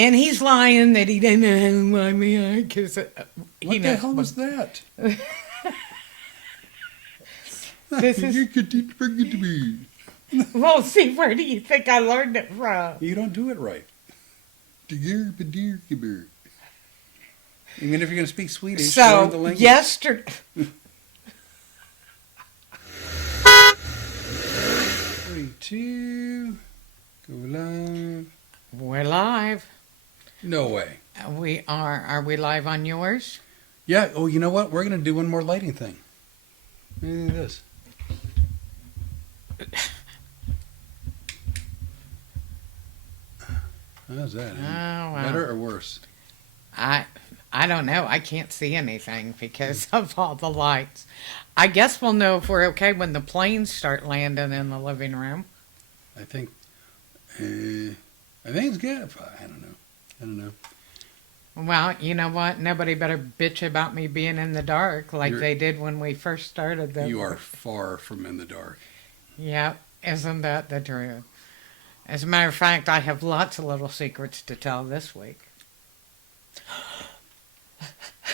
And he's lying that he didn't know why we are, because What the hell was that? This is... Well, see, where do you think I learned it from? You don't do it right. Even if you're going to speak Swedish, learn the So, language. yesterday... 32. Go live. We're live. No way. We are. Are we live on yours? Yeah. Oh, you know what? We're going to do one more lighting thing. Look at this. How's that? Oh, wow. Better or worse? I don't know. I can't see anything because of all the lights. I guess we'll know if we're okay when the planes start landing in the living room. I think it's good. I don't know. Well, you know what? Nobody better bitch about me being in the dark like they did when we first started. You are far from in the dark. Yeah, isn't that the truth? As a matter of fact, I have lots of little secrets to tell this week.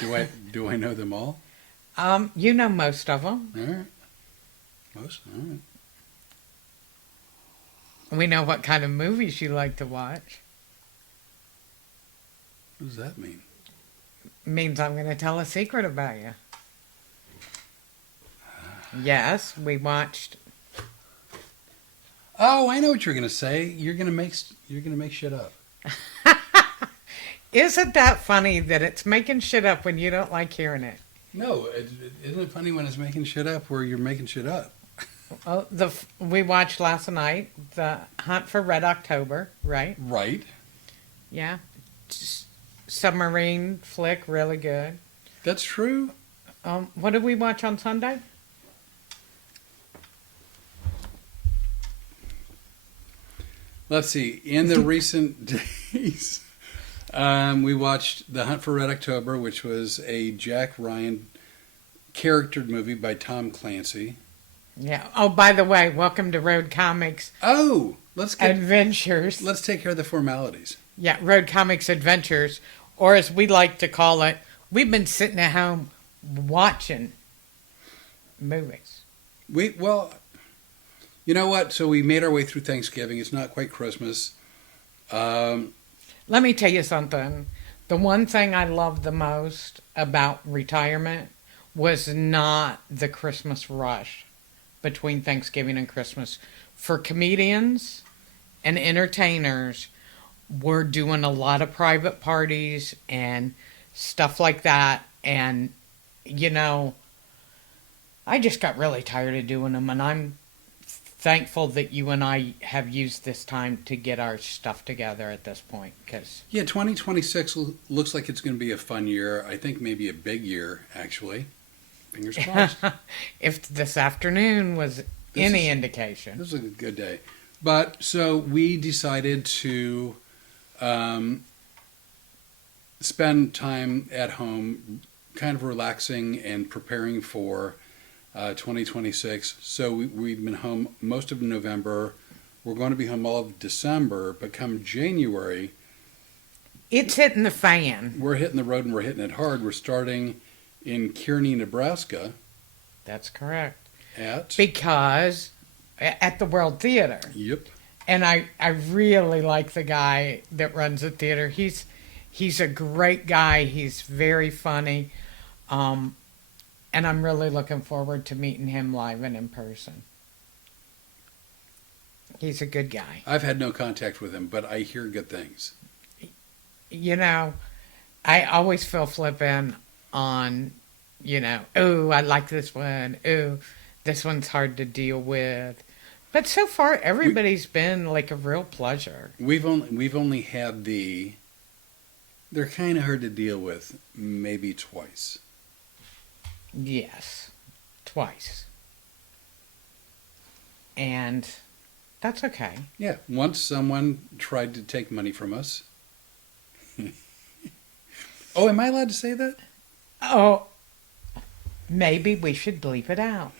Do I know them all? You know most of them. All right. Most? All right. We know what kind of movies you like to watch. What does that mean? Means I'm going to tell a secret about you. Yes, we watched. Oh, I know what you're going to say. You're going to make shit up. Isn't that funny that it's making shit up when you don't like hearing it? No, isn't it funny when it's making shit up where you're making shit up? Well, we watched last night the Hunt for Red October, right? Right. Yeah. Submarine flick, really good. That's true. What did we watch on Sunday? Let's see. In the recent days, we watched The Hunt for Red October, which was a Jack Ryan charactered movie by Tom Clancy. Yeah. Oh, by the way, welcome to Road Comics. Oh, Adventures. Let's take care of the formalities. Yeah, Road Comics Adventures, or as we like to call it, we've been sitting at home watching movies. Well, you know what? So we made our way through Thanksgiving. It's not quite Christmas. Let me tell you something. The one thing I loved the most about retirement was not the Christmas rush between Thanksgiving and Christmas. For comedians and entertainers, we're doing a lot of private parties and stuff like that. And, you know, I just got really tired of doing them. And I'm thankful that you and I have used this time to get our stuff together at this point. Yeah, 2026 looks like it's going to be a fun year. I think maybe a big year, actually. Fingers crossed. If this afternoon was any indication. This is a good day. But so we decided to spend time at home kind of relaxing and preparing for 2026. So we've been home most of November. We're going to be home all of December, but come January, it's hitting the fan. We're hitting the road and we're hitting it hard. We're starting in Kearney, Nebraska. That's correct. At the World Theater. Yep. And I really like the guy that runs the theater. He's a great guy. He's very funny. And I'm really looking forward to meeting him live and in person. He's a good guy. I've had no contact with him, but I hear good things. You know, I always feel flipping on, you know, oh, I like this one. Oh, this one's hard to deal with. But so far, everybody's been like a real pleasure. We've only had they're kind of hard to deal with maybe twice. Yes, twice. And that's okay. Yeah, once someone tried to take money from us. Oh, am I allowed to say that? Oh, maybe we should bleep it out.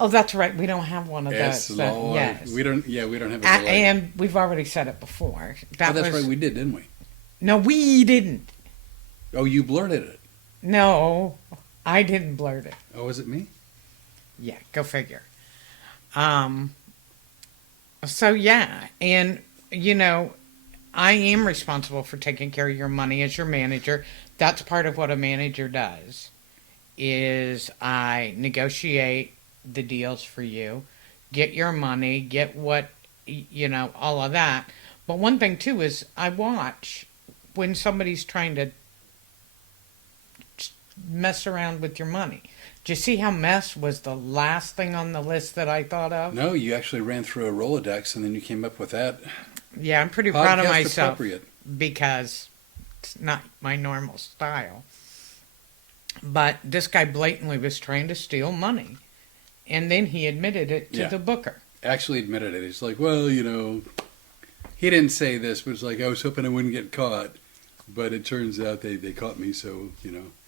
Oh, that's right. We don't have one of those. Yes. We don't have a delay. And we've already said it before. That's right. We did, didn't we? No, we didn't. Oh, you blurted it. No, I didn't blurt it. Oh, was it me? Yeah, go figure. Um, so yeah, and you know, I am responsible for taking care of your money as your manager. That's part of what a manager does. Is I negotiate the deals for you, get your money, get what all of that. But one thing too is I watch when somebody's trying to mess around with your money. Do you see how mess was the last thing on the list that I thought of? No, you actually ran through a Rolodex and then you came up with that. Yeah, I'm pretty proud of Podcast myself appropriate. because it's not my normal style. But this guy blatantly was trying to steal money. And then he admitted it to Yeah. the booker. Actually admitted it. He's like, well, he didn't say this, but it's like, I was hoping I wouldn't get caught. But it turns out they caught me, so,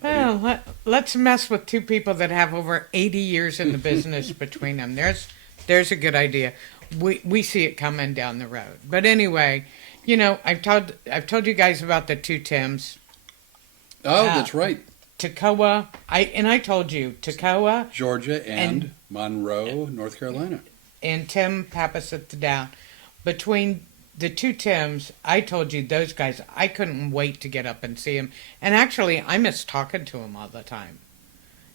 Well, let's mess with two people that have over 80 years in the business between them. There's a good idea. We see it coming down the road. But anyway, I've told you guys about the two Tims. Oh, that's right. Toccoa. I told you Toccoa Georgia and Monroe, North Carolina. and Tim Pappas at the Down. Between the two Tims, I told you those guys, I couldn't wait to get up and see them. And actually, I miss talking to them all the time.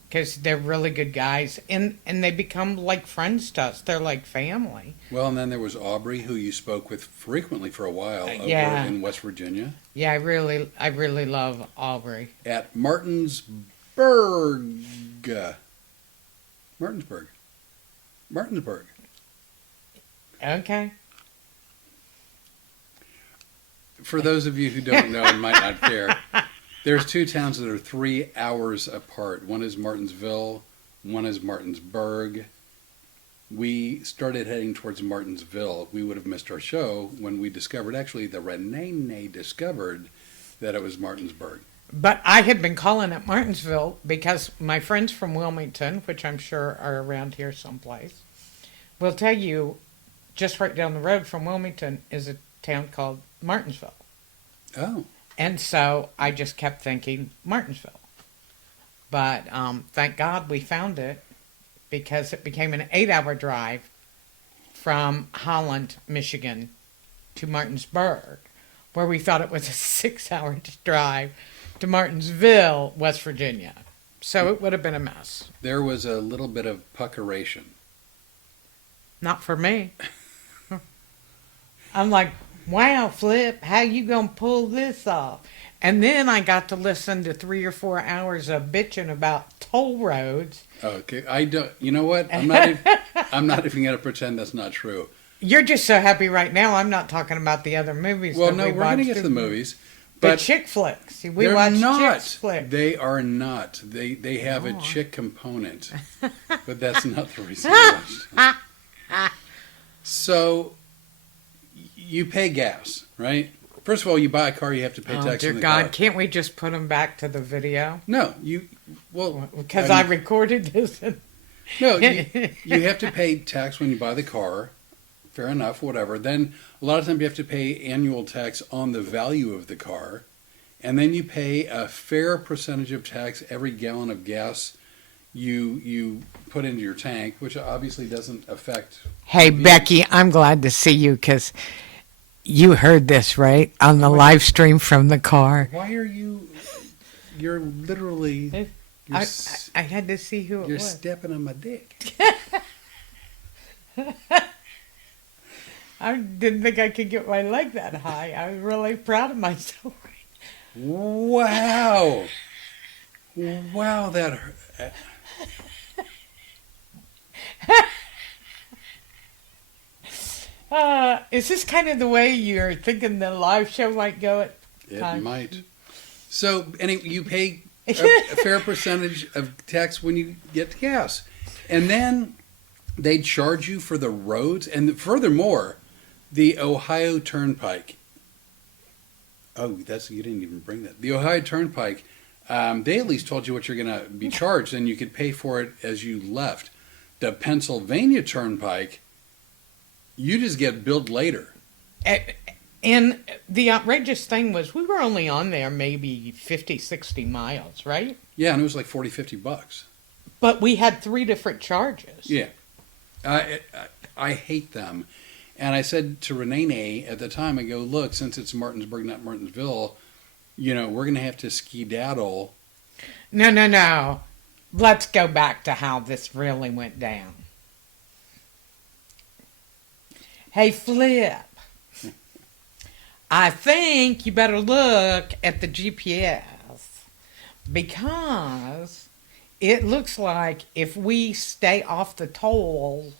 Because they're really good guys. And they become like friends to us. They're like family. Well, and then there was Aubrey, who you spoke with frequently for a while over yeah. in West Virginia. Yeah, I really love Aubrey. At Martinsburg. Martinsburg. Okay. For those of you who don't know and might not care, there's two towns that are 3 hours apart. One is Martinsville, one is Martinsburg. We started heading towards Martinsville. We would have missed our show when we discovered, actually, the Rene discovered that it was Martinsburg. But I had been calling it Martinsville because my friends from Wilmington, which I'm sure are around here someplace, will tell you just right down the road from Wilmington is a town called Martinsville. Oh. And so I just kept thinking Martinsville. But thank God we found it because it became an 8-hour drive from Holland, Michigan to Martinsburg, where we thought it was a 6-hour drive to Martinsville, West Virginia. So it would have been a mess. There was a little bit of puckeration. Not for me. I'm like, wow, Flip, how you gonna pull this off? And then I got to listen to 3 or 4 hours of bitching about toll roads. Okay, I don't. You know what? I'm not even going to pretend that's not true. You're just so happy right now. I'm not talking about the other movies. Well, that no, we we're going to watched. get to the movies, The but chick flicks. We they're watch not. chick flicks. They are not. They have a Oh. chick component, but that's not the reason I watched it. So, you pay gas, right? First of all, you buy a car, you have to pay Oh, tax dear on the God, car. can't we just put them back to the video? No, Because I recorded this. No, you have to pay tax when you buy the car. Fair enough, whatever. Then a lot of times you have to pay annual tax on the value of the car. And then you pay a fair percentage of tax every gallon of gas you put into your tank, which obviously doesn't affect... Hey, Becky, I'm glad to see you because you heard this, right? On the live stream from the car. Why are you... You're literally... I had to see who it You're was. stepping on my dick. I didn't think I could get my leg that high. I was really proud of myself. Wow. Wow, that hurt. Is this kind of the way you're thinking the live show might go at It time? might. So, anyway, you pay a fair percentage of tax when you get gas. And then they charge you for the roads. And furthermore, the Ohio Turnpike. Oh, you didn't even bring that. The Ohio Turnpike, they at least told you what you're going to be charged, and you could pay for it as you left. The Pennsylvania Turnpike, you just get billed later. And the outrageous thing was we were only on there maybe 50, 60 miles, right? Yeah, and it was like $40-50. But we had 3 different charges. Yeah. I hate them. And I said to Rene at the time, I go, look, since it's Martinsburg, not Martinsville, we're going to have to skedaddle. No. Let's go back to how this really went down. Hey, Flip. I think you better look at the GPS because it looks like if we stay off the toll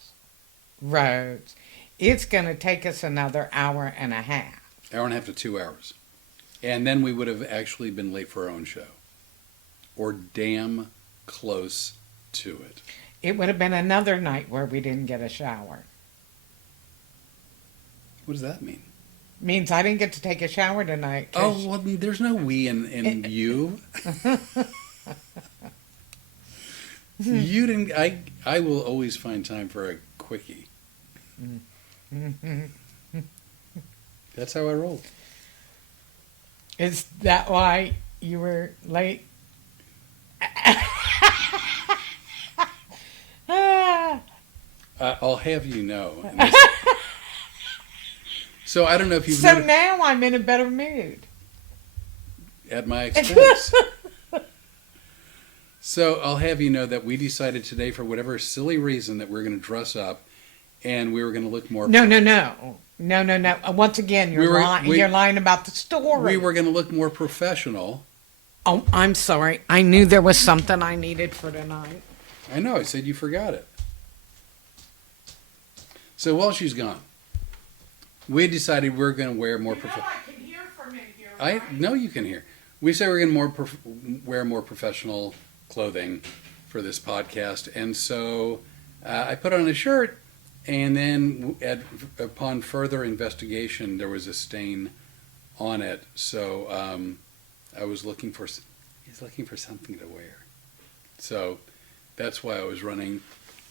roads, it's going to take us another hour and a half. Hour and a half to 2 hours. And then we would have actually been late for our own show. Or damn close to it. It would have been another night where we didn't get a shower. What does that mean? Means I didn't get to take a shower tonight. Oh, well, there's no we in you. You didn't. I will always find time for a quickie. That's how I roll. Is that why you were late? I'll have you know. So I don't know if you've So noticed, now I'm in a better mood. at my expense. So I'll have you know that we decided today, for whatever silly reason, that we're going to dress up, and we were going to look more. No. Once again, you're lying. You're lying about the story. We were going to look more professional. Oh, I'm sorry. I knew there was something I needed for tonight. I know. I said you forgot it. So while she's gone, we decided we're going to wear more professional. I can hear from in here. Right? I know you can hear. We said we're going to wear more professional clothing for this podcast, and so I put on a shirt, and then upon further investigation, there was a stain on it. So I was looking for something to wear. So that's why I was running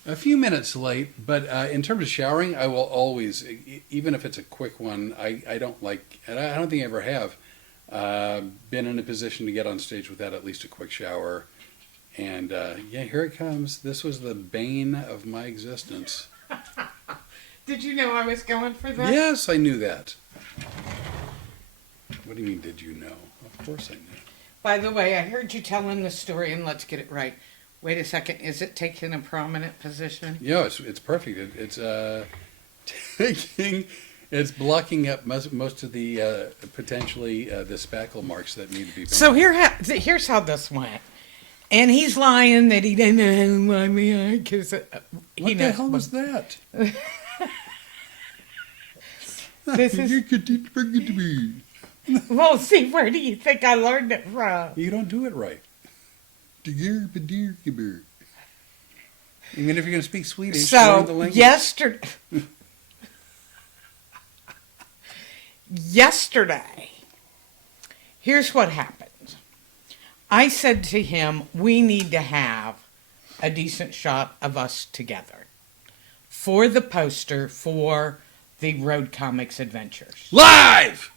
a few minutes late. But in terms of showering, I will always, even if it's a quick one, I don't like, and I don't think I ever have been in a position to get on stage without at least a quick shower. And here it comes. This was the bane of my existence. Did you know I was going for that? Yes, I knew that. What do you mean, did you know? Of course I knew. By the way, I heard you telling the story, and let's get it right. Wait a second. Is it taking a prominent position? Yeah, it's perfect. It's it's blocking up most of the potentially the spackle marks that need to be painted. So here's how this went. And he's lying that he didn't know why we are, because What the hell was that? This is. Well, see, where do you think I learned it from? You don't do it right. Even if you're going to speak Swedish, learn the So language. yesterday, here's what happened. I said to him, we need to have a decent shot of us together for the poster for the Road Comics Adventures. Live!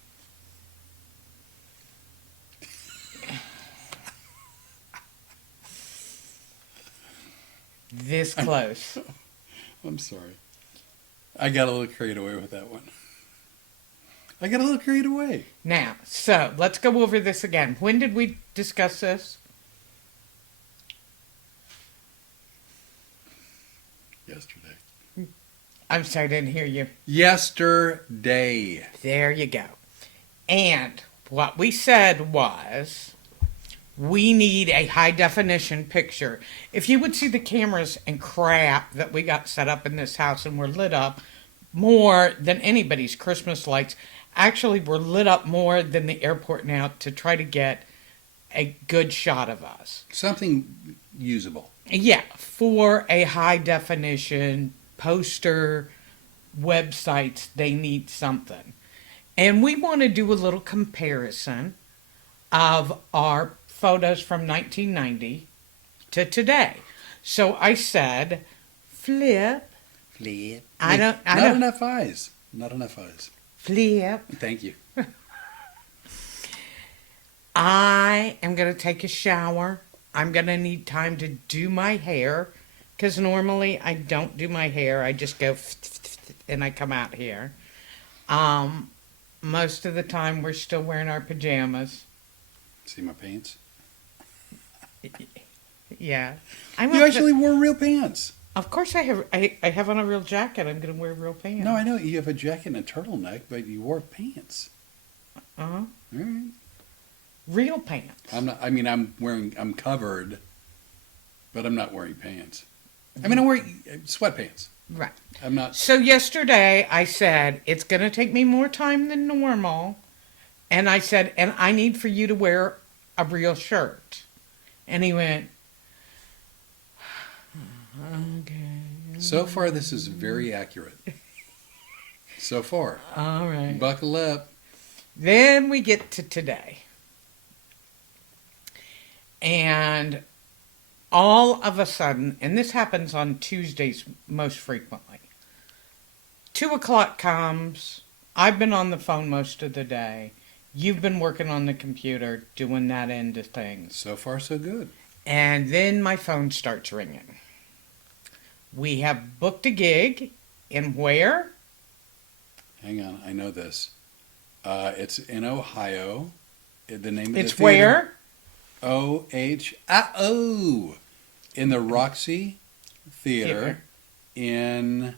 This close. I'm sorry. I got a little carried away with that one. I got a little carried away. Now, so let's go over this again. When did we discuss this? Yesterday. I'm sorry, I didn't hear you. Yesterday. There you go. And what we said was, we need a high definition picture. If you would see the cameras and crap that we got set up in this house, and we're lit up more than anybody's Christmas lights. Actually, we're lit up more than the airport now to try to get a good shot of us. Something usable. Yeah, for a high definition poster websites, they need something. And we want to do a little comparison of our photos from 1990 to today. So I said, Flip. Flip. I don't. Not enough eyes. Flip. Thank you. I am going to take a shower. I'm going to need time to do my hair because normally I don't do my hair. I just go and I come out here. Most of the time we're still wearing our pajamas. See my pants? Yeah. You actually wore real pants. Of course I have. I have on a real jacket. I'm going to wear real pants. No, I know you have a jacket and a turtleneck, but you wore pants. Uh-huh. All right. Real pants. I'm covered, but I'm not wearing pants. I mean, I'm wearing sweatpants. Right. I'm not. So yesterday I said, it's going to take me more time than normal. And I said, and I need for you to wear a real shirt. And he went, okay. So far, this is very accurate. So far. All right. Buckle up. Then we get to today. And all of a sudden, and this happens on Tuesdays most frequently, 2 o'clock comes. I've been on the phone most of the day. You've been working on the computer, doing that end of things. So far, so good. And then my phone starts ringing. We have booked a gig in where? Hang on, I know this. It's in Ohio. The name of the It's theater, where? O-H-I-O. In the Roxy Theater in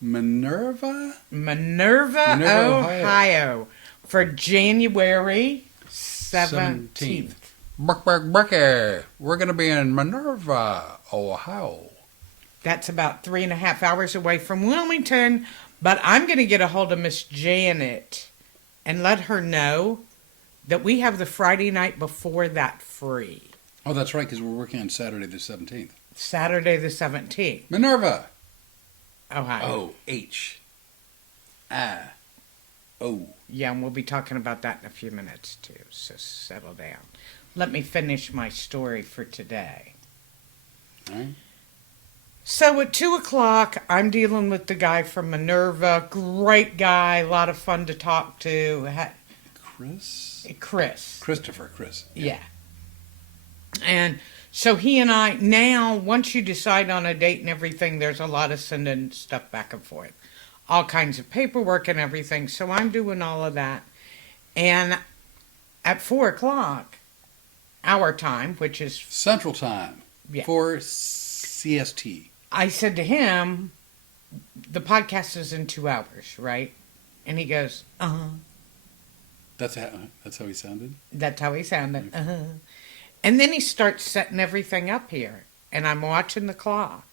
Minerva, Ohio. For January 17th. We're going to be in Minerva, Ohio. That's about 3.5 hours away from Wilmington. But I'm going to get a hold of Miss Janet and let her know that we have the Friday night before that free. Oh, that's right, because we're working on Saturday the 17th. Saturday the 17th. Minerva. Ohio. O-H-I-O. Yeah, and we'll be talking about that in a few minutes, too. So settle down. Let me finish my story for today. All right. So at 2 o'clock, I'm dealing with the guy from Minerva. Great guy, a lot of fun to talk to. Chris. Christopher. Yeah. And so he and I, now, once you decide on a date and everything, there's a lot of sending stuff back and forth. All kinds of paperwork and everything. So I'm doing all of that. And at 4 o'clock, our time, which is Central Time. Yeah. For CST. I said to him, the podcast is in 2 hours, right? And he goes, uh-huh. That's how he sounded? That's how he sounded. Uh-huh. And then he starts setting everything up here. And I'm watching the clock.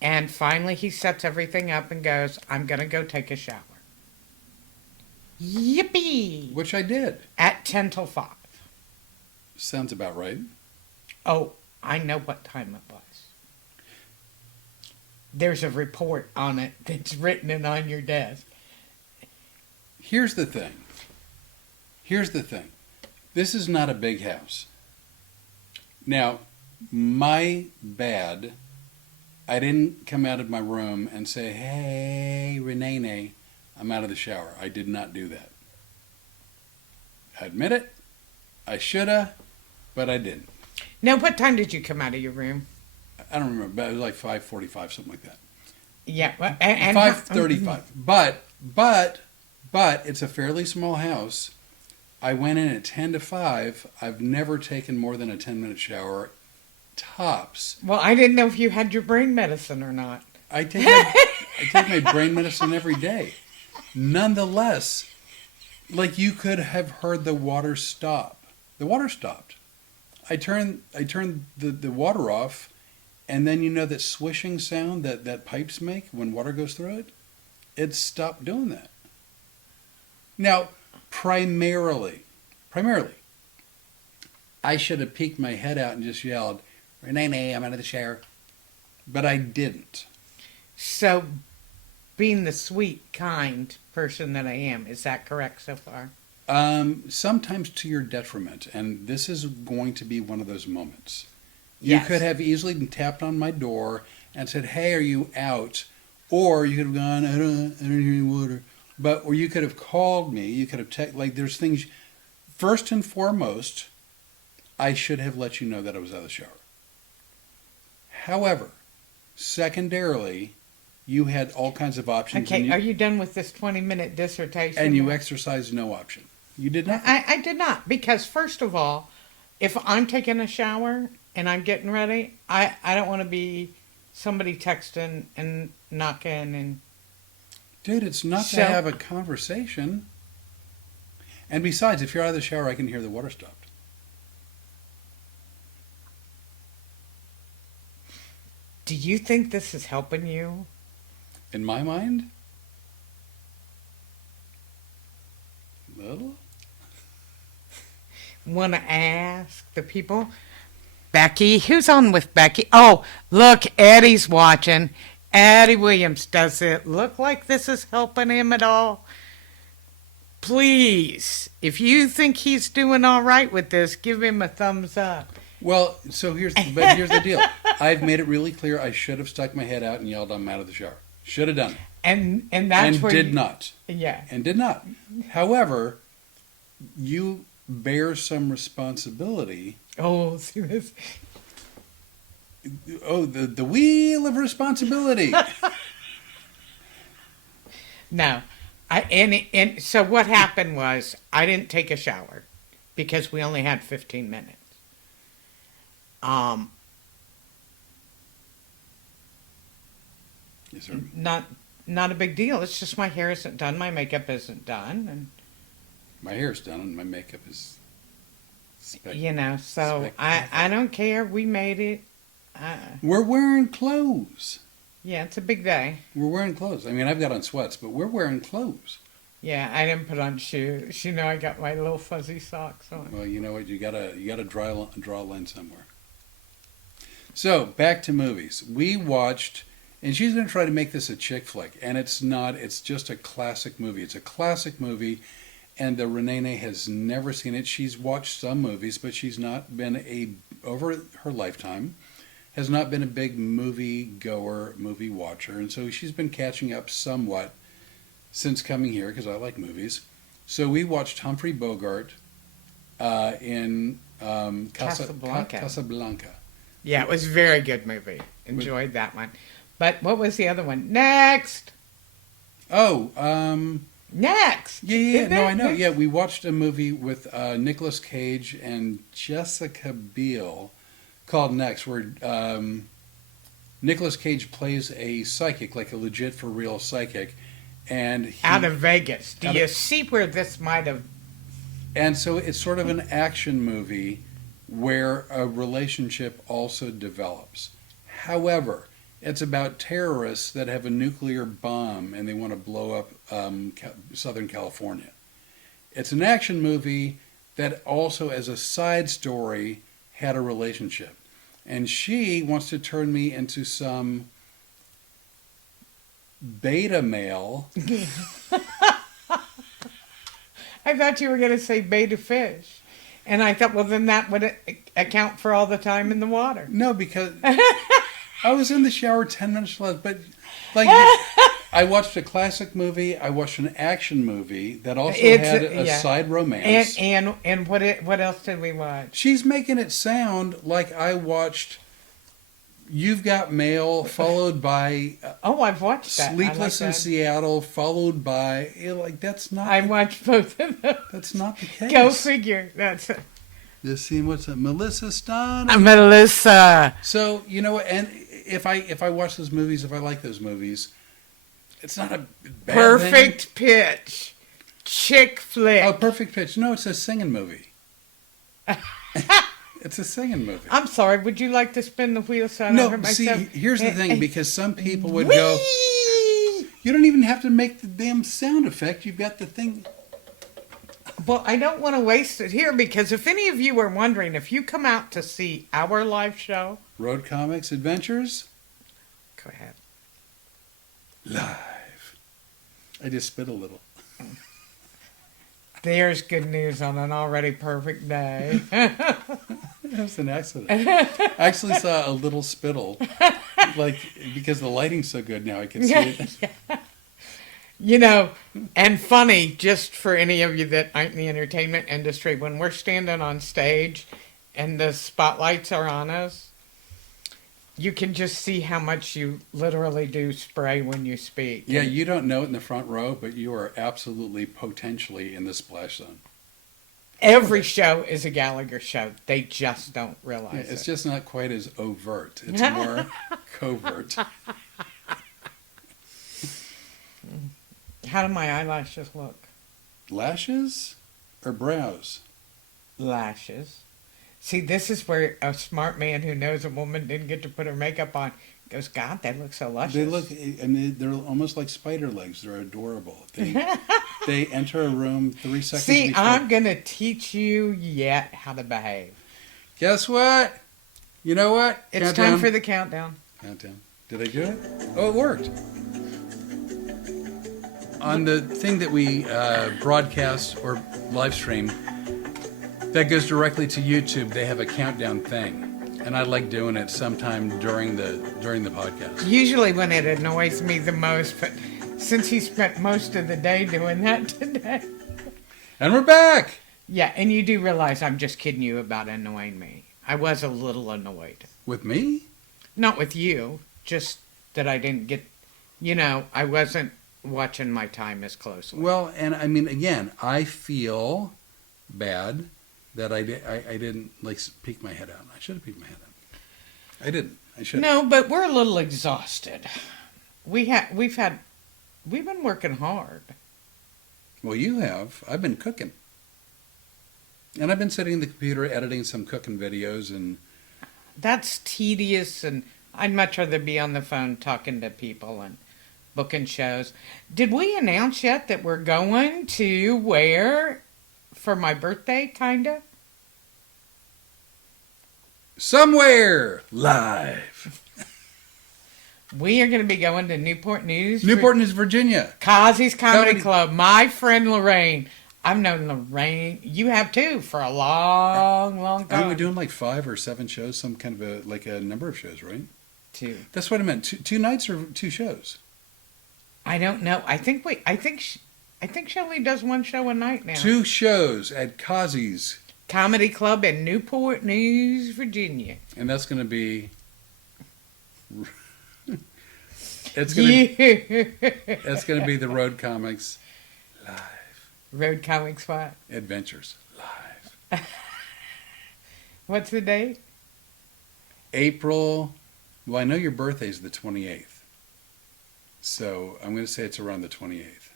And finally he sets everything up and goes, I'm going to go take a shower. Yippee! Which I did. At 10 till 5. Sounds about right. Oh, I know what time it was. There's a report on it that's written in on your desk. Here's the thing. This is not a big house. Now, my bad. I didn't come out of my room and say, hey, Rene, I'm out of the shower. I did not do that. I admit it. I shoulda, but I didn't. Now, what time did you come out of your room? I don't remember, but it was like 5:45, something like that. Yeah, well, and 5:35. But it's a fairly small house. I went in at 10 to 5. I've never taken more than a 10-minute shower, tops. Well, I didn't know if you had your brain medicine or not. I take my brain medicine every day. Nonetheless, like you could have heard the water stop. The water stopped. I turned the water off, and then you know that swishing sound that pipes make when water goes through it? It stopped doing that. Now, primarily, I should have peeked my head out and just yelled, Rene, I'm out of the shower. But I didn't. So, being the sweet, kind person that I am, is that correct so far? Sometimes to your detriment, and this is going to be one of those moments. Yes. You could have easily tapped on my door and said, hey, are you out? Or you could have gone, I don't hear any water. But or you could have called me. You could have like there's things. First and foremost, I should have let you know that I was out of the shower. However, secondarily, you had all kinds of options. Okay, are you done with this 20-minute dissertation? And you exercised no option. You did not. I did not, because first of all, if I'm taking a shower and I'm getting ready, I don't want to be somebody texting and knocking and... Dude, it's not to have a conversation. And besides, if you're out of the shower, I can hear the water stopped. Do you think this is helping you? In my mind, little. Want to ask the people? Becky, who's on with Becky? Oh, look, Eddie's watching. Eddie Williams, does it look like this is helping him at all? Please, if you think he's doing all right with this, give him a thumbs up. Well, so here's the deal. I've made it really clear I should have stuck my head out and yelled I'm out of the shower. Should have done it. And that's and where did not. Yeah. And did not. However, you bear some responsibility. Oh, see this? Oh, the wheel of responsibility. No. And so what happened was I didn't take a shower because we only had 15 minutes. Yes, sir. Not a big deal. It's just my hair isn't done, my makeup isn't done, and My hair's done and my makeup is so I don't care. We made it. We're wearing clothes. Yeah, it's a big day. We're wearing clothes. I mean, I've got on sweats, but we're wearing clothes. Yeah, I didn't put on shoes. I got my little fuzzy socks on. Well, you know what? You gotta draw a line somewhere. So back to movies. We watched, and she's gonna try to make this a chick flick, and it's not. It's just a classic movie. It's a classic movie, and the Rene has never seen it. She's watched some movies, but she's not been over her lifetime, has not been a big movie goer, movie watcher, and so she's been catching up somewhat since coming here because I like movies. So we watched Humphrey Bogart in Casablanca. Yeah, it was a very good movie. Enjoyed that one. But what was the other one? Next! Oh, Next! yeah. No, I know. Yeah, we watched a movie with Nicolas Cage and Jessica Biel called Next, where Nicolas Cage plays a psychic, like a legit for real psychic, and out of Vegas. Do you see where this might have? And so it's sort of an action movie where a relationship also develops. However, it's about terrorists that have a nuclear bomb and they want to blow up Southern California. It's an action movie that also, as a side story, had a relationship. And she wants to turn me into some beta male. I thought you were going to say beta fish. And I thought, well, then that would account for all the time in the water. No, because I was in the shower 10 minutes left. But like, I watched a classic movie. I watched an action movie that also had a side romance. And what else did we watch? She's making it sound like I watched You've Got Mail, followed by I've watched that. Sleepless in Seattle, followed by that's not. I watched both of them. That's not the case. Go figure. That's it. Just seeing what's up, Melissa Stein. Melissa. So and if I watch those movies, if I like those movies, it's not a bad Perfect thing. Pitch, chick flick. Oh, Perfect Pitch. No, it's a singing movie. It's a singing movie. I'm sorry. Would you like to spin the wheel so I don't hurt myself? See, here's the thing, because some people would go, you don't even have to make the damn sound effect. You've got the thing. Well, I don't want to waste it here, because if any of you are wondering, if you come out to see our live show, Road Comics Adventures, go ahead. Live. I just spit a little. There's good news on an already perfect day. That was an accident. I actually saw a little spittle, because the lighting's so good now I can see it. Yeah. You know, and funny, just for any of you that aren't in the entertainment industry, when we're standing on stage and the spotlights are on us, you can just see how much you literally do spray when you speak. Yeah, you don't know it in the front row, but you are absolutely potentially in the splash zone. Every show is a Gallagher show. They just don't realize it. It's just not quite as overt. It's more covert. How do my eyelashes look? Lashes or brows? Lashes. See, this is where a smart man who knows a woman didn't get to put her makeup on goes, God, they look so luscious. They look, I mean, they're almost like spider legs. They're adorable. They enter a room 3 seconds See, before. I'm going to teach you yet how to behave. Guess what? You know what? It's Countdown. time for the countdown. Countdown. Did I do it? Oh, it worked. On the thing that we broadcast or live stream, that goes directly to YouTube, they have a countdown thing. And I like doing it sometime during the podcast. Usually when it annoys me the most, but since he spent most of the day doing that today. And we're back! Yeah, and you do realize I'm just kidding you about annoying me. I was a little annoyed. With me? Not with you, just that I didn't get, I wasn't watching my time as closely. Well, and I mean, again, I feel bad that I didn't peek my head out. I should have peeked my head out. I didn't. I should. No, but we're a little exhausted. We've been working hard. Well, you have. I've been cooking. And I've been sitting at the computer editing some cooking videos and... That's tedious, and I'd much rather be on the phone talking to people and booking shows. Did we announce yet that we're going to where for my birthday, kinda? Somewhere live. We are going to be going to Newport News. Newport News, Virginia. Cozzy's Comedy Club. My friend Lorraine. I've known Lorraine. You have too for a long, long time. Aren't we doing like 5 or 7 shows? Some kind of a number of shows, right? 2. That's what I meant. Two nights or 2 shows? I don't know. I think she only does 1 show a night now. 2 shows at Cozzy's Comedy Club in Newport News, Virginia. And that's going to be... it's going to be the Road Comics Live. Road Comics what? Adventures Live. What's the date? April... Well, I know your birthday's the 28th. So I'm going to say it's around the 28th.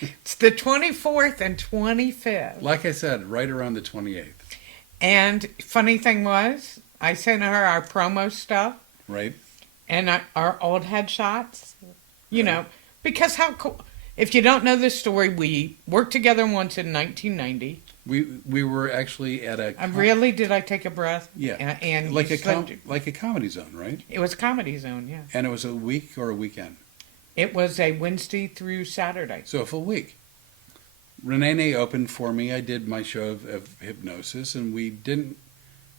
It's the 24th and 25th. Like I said, right around the 28th. And funny thing was, I sent her our promo stuff. Right. And our old headshots. You know, because how cool. If you don't know this story, we worked together once in 1990. We were actually at a... Really? Did I take a breath? Yeah. And like a Comedy Zone, right? It was Comedy Zone, yeah. And it was a week or a weekend? It was a Wednesday through Saturday. So a full week. Rene opened for me. I did my show of hypnosis, and we didn't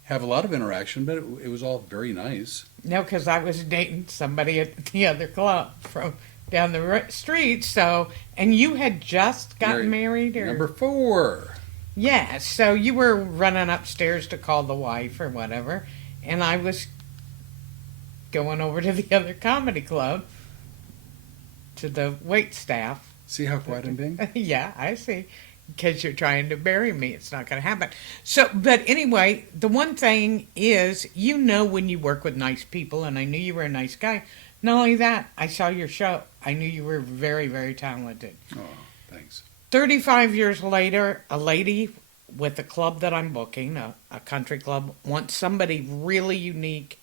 have a lot of interaction, but it was all very nice. No, because I was dating somebody at the other club from down the street. So, and you had just gotten married, or number 4. Yeah, so you were running upstairs to call the wife or whatever, and I was going over to the other comedy club to the wait staff. See how quiet I'm being? Yeah, I see. Because you're trying to bury me. It's not going to happen. So, but anyway, the one thing is, when you work with nice people, and I knew you were a nice guy. Not only that, I saw your show. I knew you were very, very talented. Oh, thanks. 35 years later, a lady with a club that I'm booking, a country club, wants somebody really unique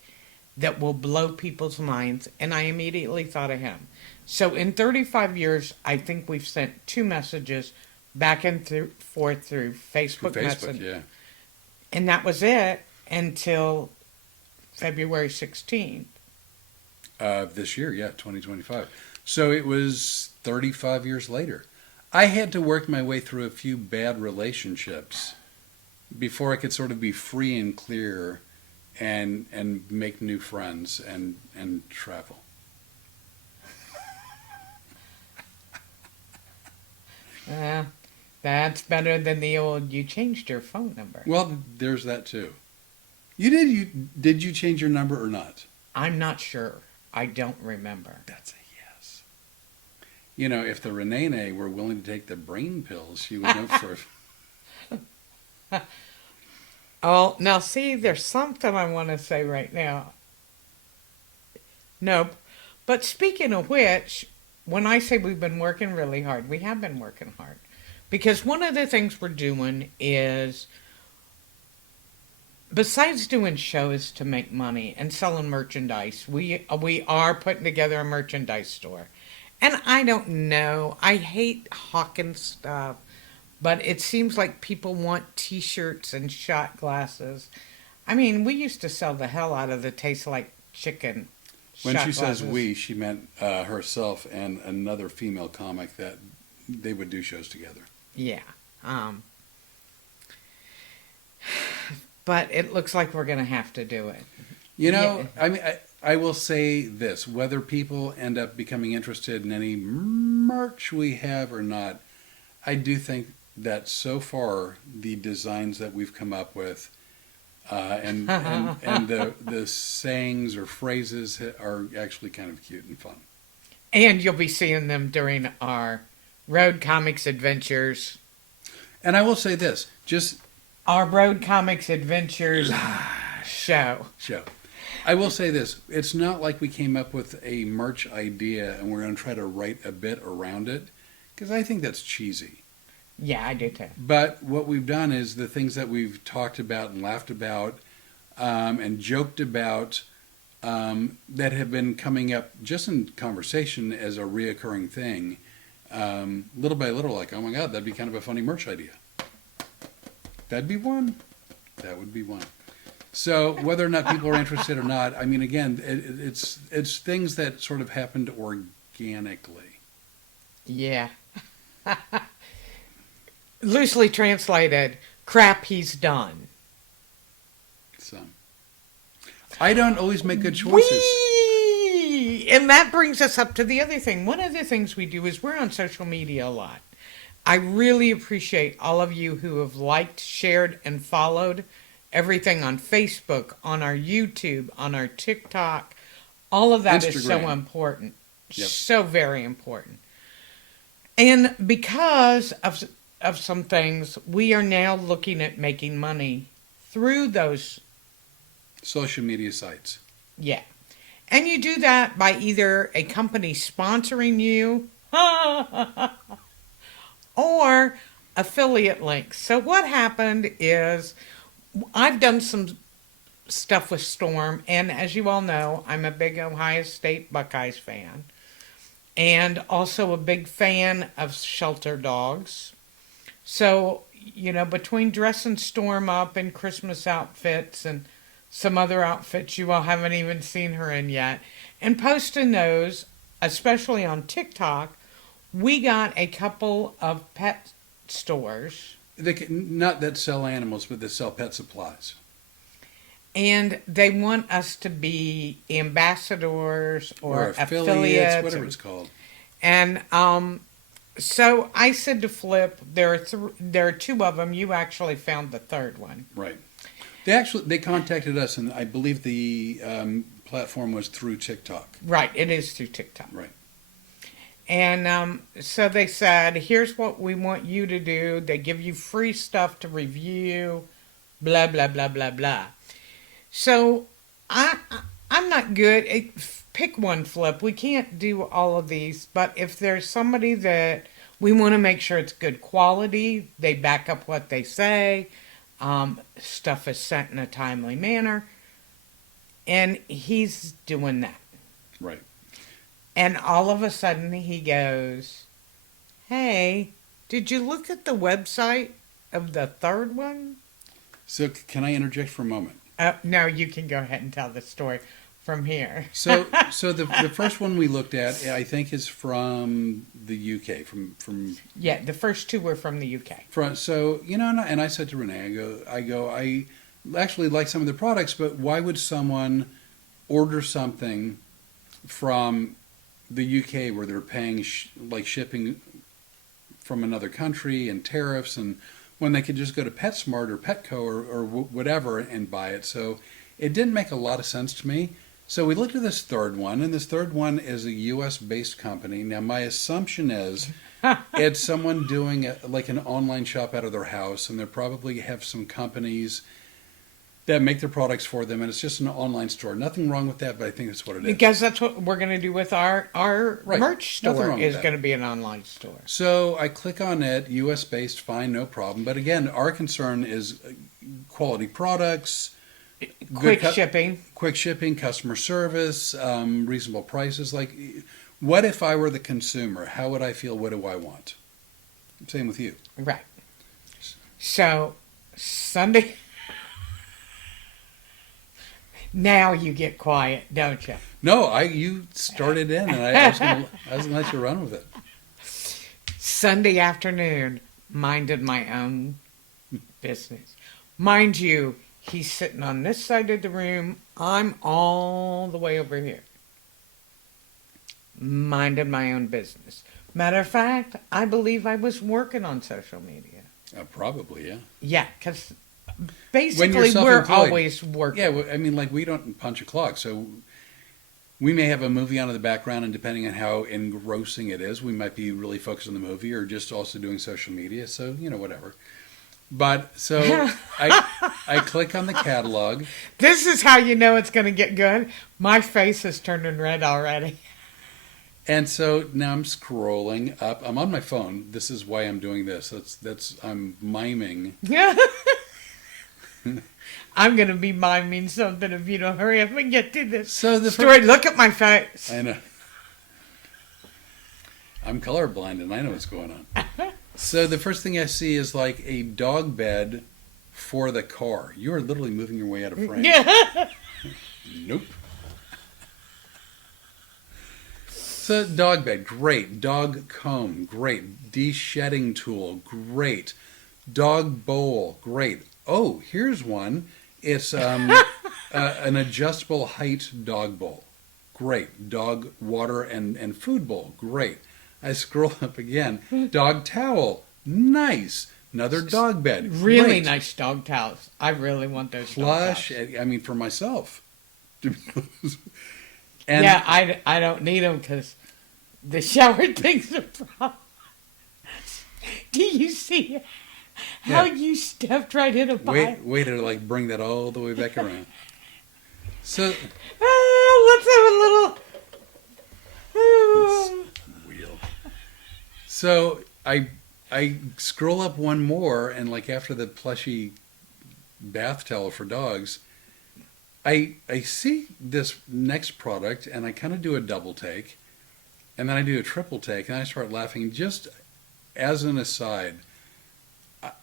that will blow people's minds, and I immediately thought of him. So in 35 years, I think we've sent 2 messages back and forth through Facebook Messenger. Yeah. And that was it until February 16th. This year, yeah, 2025. So it was 35 years later. I had to work my way through a few bad relationships before I could sort of be free and clear and make new friends and travel. Uh, that's better than the old you changed your phone number. Well, there's that too. You did you change your number or not? I'm not sure. I don't remember. That's a yes. You know, if the Rene were willing to take the brain pills, she would know for. Oh, now see, there's something I want to say right now. Nope. But speaking of which, when I say we've been working really hard, we have been working hard. Because one of the things we're doing is, besides doing shows to make money and selling merchandise, we are putting together a merchandise store. And I don't know, I hate hawking stuff, but it seems like people want T-shirts and shot glasses. I mean, we used to sell the hell out of the Taste Like Chicken When shot she says glasses. we, she meant herself and another female comic that they would do shows together. Yeah. But it looks like we're going to have to do it. You know, Yeah. I mean, I will say this: whether people end up becoming interested in any merch we have or not, I do think that so far the designs that we've come up with and the sayings or phrases are actually kind of cute and fun. And you'll be seeing them during our Road Comics Adventures. And I will say this: just Our Road Comics Adventures show. show. I will say this: it's not like we came up with a merch idea and we're going to try to write a bit around it, because I think that's cheesy. Yeah, I do too. But what we've done is the things that we've talked about and laughed about and joked about that have been coming up just in conversation as a reoccurring thing, little by little, like, oh my God, that'd be kind of a funny merch idea. That'd be one. That would be one. So whether or not people are interested or not, I mean, again, it's things that sort of happened organically. Yeah. Loosely translated, crap he's done. So I don't always make good choices. Whee! And that brings us up to the other thing. One of the things we do is we're on social media a lot. I really appreciate all of you who have liked, shared, and followed everything on Facebook, on our YouTube, on our TikTok. All of that is so Instagram. important. Yep. So very important. And because of some things, we are now looking at making money through those. Social media sites. Yeah. And you do that by either a company sponsoring you or affiliate links. So what happened is I've done some stuff with Storm, and as you all know, I'm a big Ohio State Buckeyes fan and also a big fan of shelter dogs. So, you know, between dressing Storm up in Christmas outfits and some other outfits you all haven't even seen her in yet, and posting those, especially on TikTok, we got a couple of pet stores, Not that sell animals, but that sell pet supplies. and they want us to be ambassadors or affiliates, whatever or- it's called. And so I said to Flip, there are two of them. You actually found the third one. Right. They contacted us, and I believe the platform was through TikTok. Right, it is through TikTok. Right. And so they said, here's what we want you to do. They give you free stuff to review, blah, blah, blah, blah, blah. So I'm not good. Pick one, Flip. We can't do all of these. But if there's somebody that we want to make sure it's good quality, they back up what they say, stuff is sent in a timely manner, and he's doing that. Right. And all of a sudden he goes, hey, did you look at the website of the third one? So can I interject for a moment? No, you can go ahead and tell the story from here. So the first one we looked at, I think, is from the UK. From Yeah, the first two were from the UK. So you know, and I said to Renee, I actually like some of the products, but why would someone order something from the UK where they're paying like shipping from another country and tariffs, and when they could just go to PetSmart or Petco or whatever and buy it. So it didn't make a lot of sense to me. So we looked at this third one, and this third one is a U.S.-based company. Now, my assumption is it's someone doing like an online shop out of their house, and they probably have some companies that make their products for them, and it's just an online store. Nothing wrong with that, but I think that's what it is. Because that's what we're going to do with our Right. merch Nothing store wrong with is that. going to be an online store. So I click on it, US-based, fine, no problem. But again, our concern is quality products, Quick good shipping. customer service, reasonable prices. Like, what if I were the consumer? How would I feel? What do I want? Same with you. Right. So, Sunday. Now you get quiet, don't you? No, you started in, and I was going to let you run with it. Sunday afternoon, minded my own business. Mind you, he's sitting on this side of the room. I'm all the way over here. Minded my own business. Matter of fact, I believe I was working on social media. Probably, yeah. Yeah, because When basically you're we're self-employed. always working. Yeah, I mean, like, we don't punch a clock, so we may have a movie on in the background, and depending on how engrossing it is, we might be really focused on the movie or just also doing social media, so, whatever. But, so, I click on the catalog. This is how you know it's going to get good. My face is turning red already. And so now I'm scrolling up. I'm on my phone. This is why I'm doing this. I'm miming. I'm going to be miming something if you don't hurry up and get to this So the story. Look at my face. I know. I'm colorblind and I know what's going on. So the first thing I see is like a dog bed for the car. You are literally moving your way out of frame. Yeah. Nope. So dog bed, great. Dog comb, great. De-shedding tool, great. Dog bowl, great. Oh, here's one. It's an adjustable height dog bowl. Great. Dog water and food bowl. Great. I scroll up again. Dog towel. Nice. Another dog bed. Really Great. nice dog towels. I really want those Plush. dog towels. I mean, for myself. And Yeah, I don't need them because the shower thing's a problem. Do you see how Yeah. you stepped right in a pipe? Wait to like bring that all the way back around. So Let's have a little. wheel. So I scroll up one more, and like after the plushy bath towel for dogs, I see this next product, and I kind of do a double take, and then I do a triple take, and I start laughing. Just as an aside,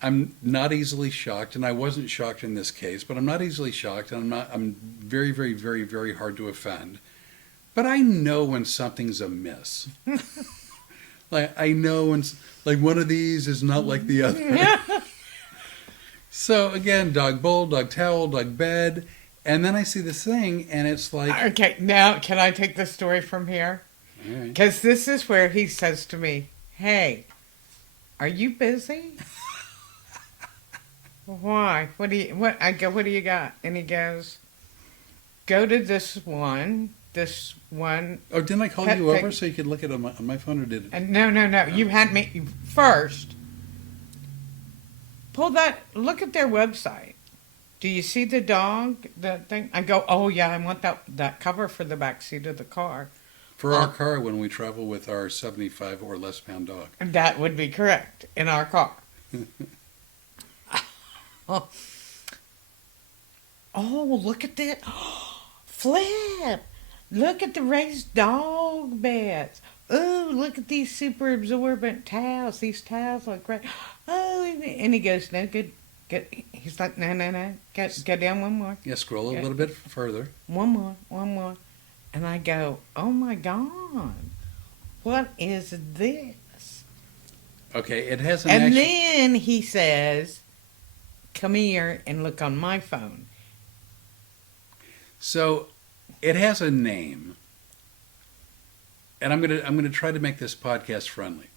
I'm not easily shocked, and I wasn't shocked in this case, but I'm not easily shocked, and I'm very, very, very, very hard to offend. But I know when something's amiss. Like, I know when, like, one of these is not like the other. So, again, dog bowl, dog towel, dog bed, and then I see this thing, and it's like... Okay, now can I take the story from here? All right. Because this is where he says to me, "Hey, are you busy?" Why? What? I go, "What do you got?" And he goes, "Go to this one. Oh, didn't I call pet you over thing." so you could look at it on my phone, or did it? And no. You had me first. Look at their website. Do you see the dog, that thing? I go, "Oh yeah, I want that cover for the back seat of the car." For our car when we travel with our 75 or less pound dog. And that would be correct in our car. Oh, look at that. Flip. Look at the raised dog beds. Oh, look at these super absorbent towels. These towels look great. Oh, and he goes, "No, good. He's like, no. Go down one more. Yeah, scroll a little bit further. One more. And I go, "Oh my God. What is this?" Okay, it has an And actual... then he says, "Come here and look on my phone." So it has a name, and I'm gonna try to make this podcast friendly.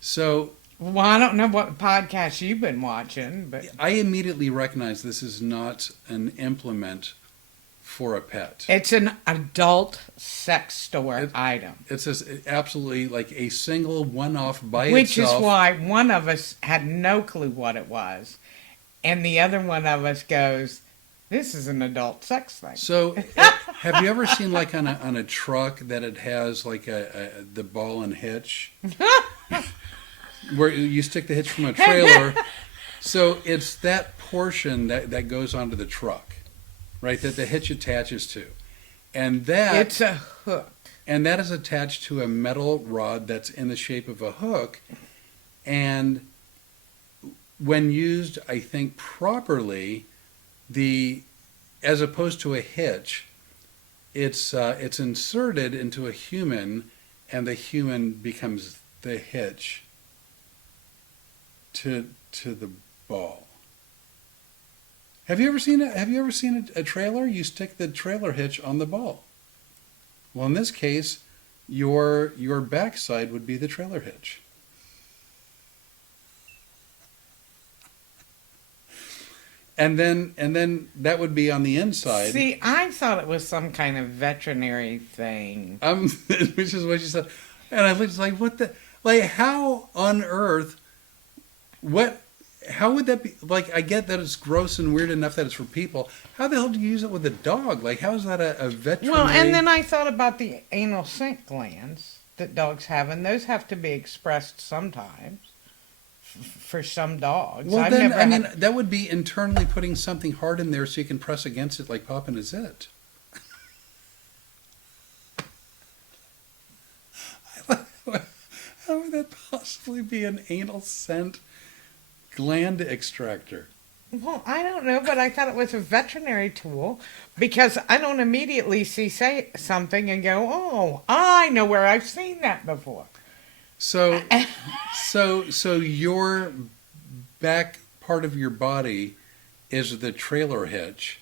So Well, I don't know what podcast you've been watching, but I immediately recognize this is not an implement for a pet. it's an adult sex store item. It's just absolutely like a single one-off by Which itself. is why one of us had no clue what it was. And the other one of us goes, this is an adult sex thing. So, have you ever seen like on a truck that it has like the ball and hitch, where you stick the hitch from a trailer? So it's that portion that goes onto the truck, right? That the hitch attaches to, and It's a hook. and that is attached to a metal rod that's in the shape of a hook, and when used, I think properly, as opposed to a hitch, it's inserted into a human, and the human becomes the hitch to the ball. Have you ever seen a trailer? You stick the trailer hitch on the ball. Well, in this case, your backside would be the trailer hitch. And then that would be on the inside. See, I thought it was some kind of veterinary thing. Which is what she said. And I was like, what the, like, how on earth, how would that be? Like, I get that it's gross and weird enough that it's for people. How the hell do you use it with a dog? Like, how is that a veterinary? Well, and then I thought about the anal scent glands that dogs have, and those have to be expressed sometimes for some dogs. Well, then, I mean, that would be internally putting something hard in there so you can press against it like popping a zit. How would that possibly be an anal scent gland extractor? Well, I don't know, but I thought it was a veterinary tool because I don't immediately say something and go, oh, I know where I've seen that before. So your back part of your body is the trailer hitch.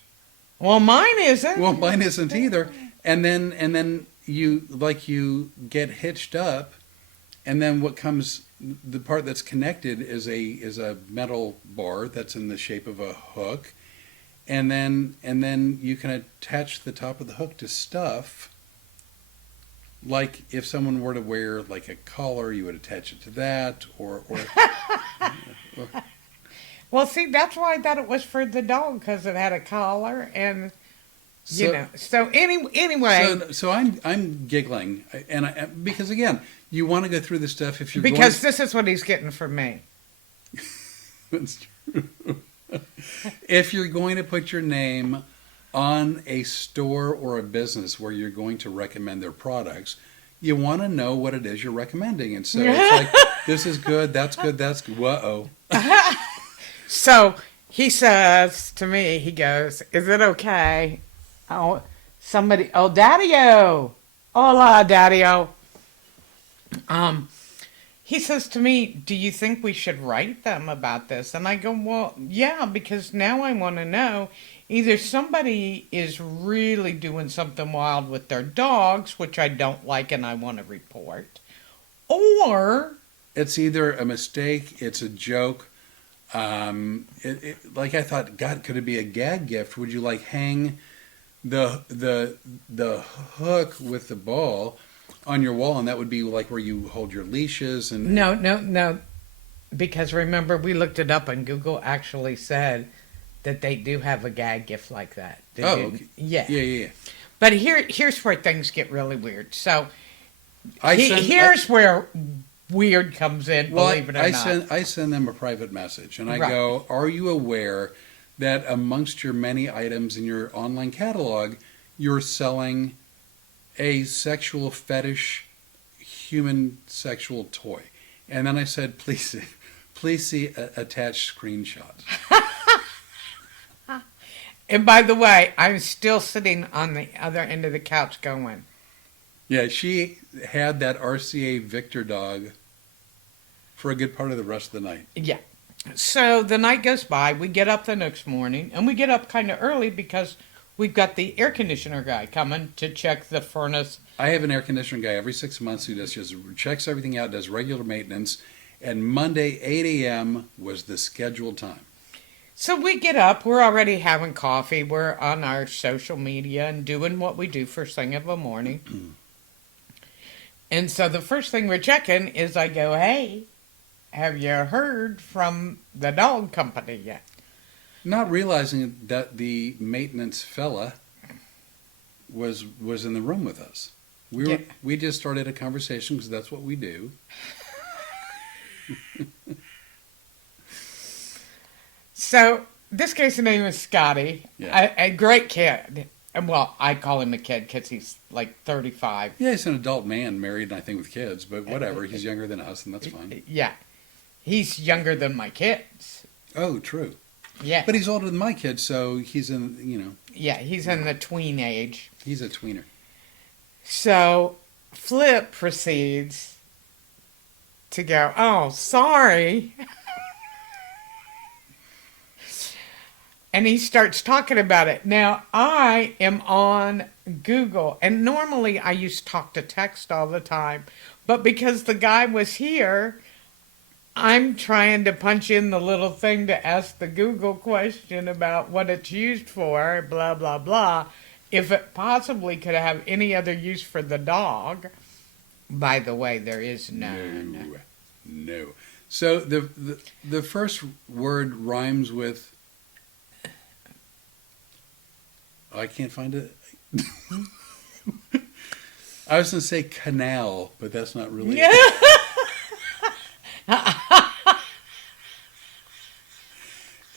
Well, mine isn't. Well, mine isn't either. And then you get hitched up, and then what comes, the part that's connected is a metal bar that's in the shape of a hook, and then you can attach the top of the hook to stuff. Like if someone were to wear like a collar, you would attach it to that, or Well, see, that's why I thought it was for the dog because it had a collar and you know. So anyway, so I'm giggling, and because again, you want to go through the stuff if you're because this is what he's getting from me. That's true. If you're going to put your name on a store or a business where you're going to recommend their products, you want to know what it is you're recommending. And so it's like, this is good, that's good, that's good. Whoa. So he says to me, he goes, is it okay? Oh, Daddy-o. Hola, Daddy-o. He says to me, do you think we should write them about this? And I go, well, yeah, because now I want to know either somebody is really doing something wild with their dogs, which I don't like and I want to report, or it's either a mistake, it's a joke. Like I thought, God, could it be a gag gift? Would you like hang the hook with the ball on your wall, and that would be like where you hold your leashes? And no, because remember we looked it up and Google actually said that they do have a gag gift like that. Okay. Yeah. But here's where things get really weird. So here's where weird comes in. Well, believe it or not. I send them a private message, and I Right. go, "Are you aware that amongst your many items in your online catalog, you're selling a sexual fetish, human sexual toy?" And then I said, "Please see attached screenshots." And by the way, I'm still sitting on the other end of the couch going, Yeah, she had that RCA Victor dog for a good part of the rest of the night. yeah. So the night goes by, we get up the next morning, and we get up kind of early because we've got the air conditioner guy coming to check the furnace. I have an air conditioning guy every 6 months who just checks everything out, does regular maintenance, And Monday, 8 a.m. was the scheduled time. So we get up, we're already having coffee, we're on our social media and doing what we do first thing of the morning. And so the first thing we're checking is I go, hey, have you heard from the dog company yet? Not realizing that the maintenance fella was in the room with us. We just started a conversation because that's what we do. So this guy's name is Scotty, Yeah. a great kid. And well, I call him a kid because he's like 35. Yeah, he's an adult man, married, I think, with kids, but whatever. He's younger than us, and that's fine. Yeah, he's younger than my kids. Oh, true. Yeah. But he's older than my kids, so he's in, Yeah, he's in the tween age. he's a tweener. So Flip proceeds to go, oh, sorry. And he starts talking about it. Now, I am on Google, and normally I used to talk to text all the time, but because the guy was here, I'm trying to punch in the little thing to ask the Google question about what it's used for, blah, blah, blah, if it possibly could have any other use for the dog. By the way, there is none. No. So the first word rhymes with... Oh, I can't find it. I was going to say canal, but that's not really it.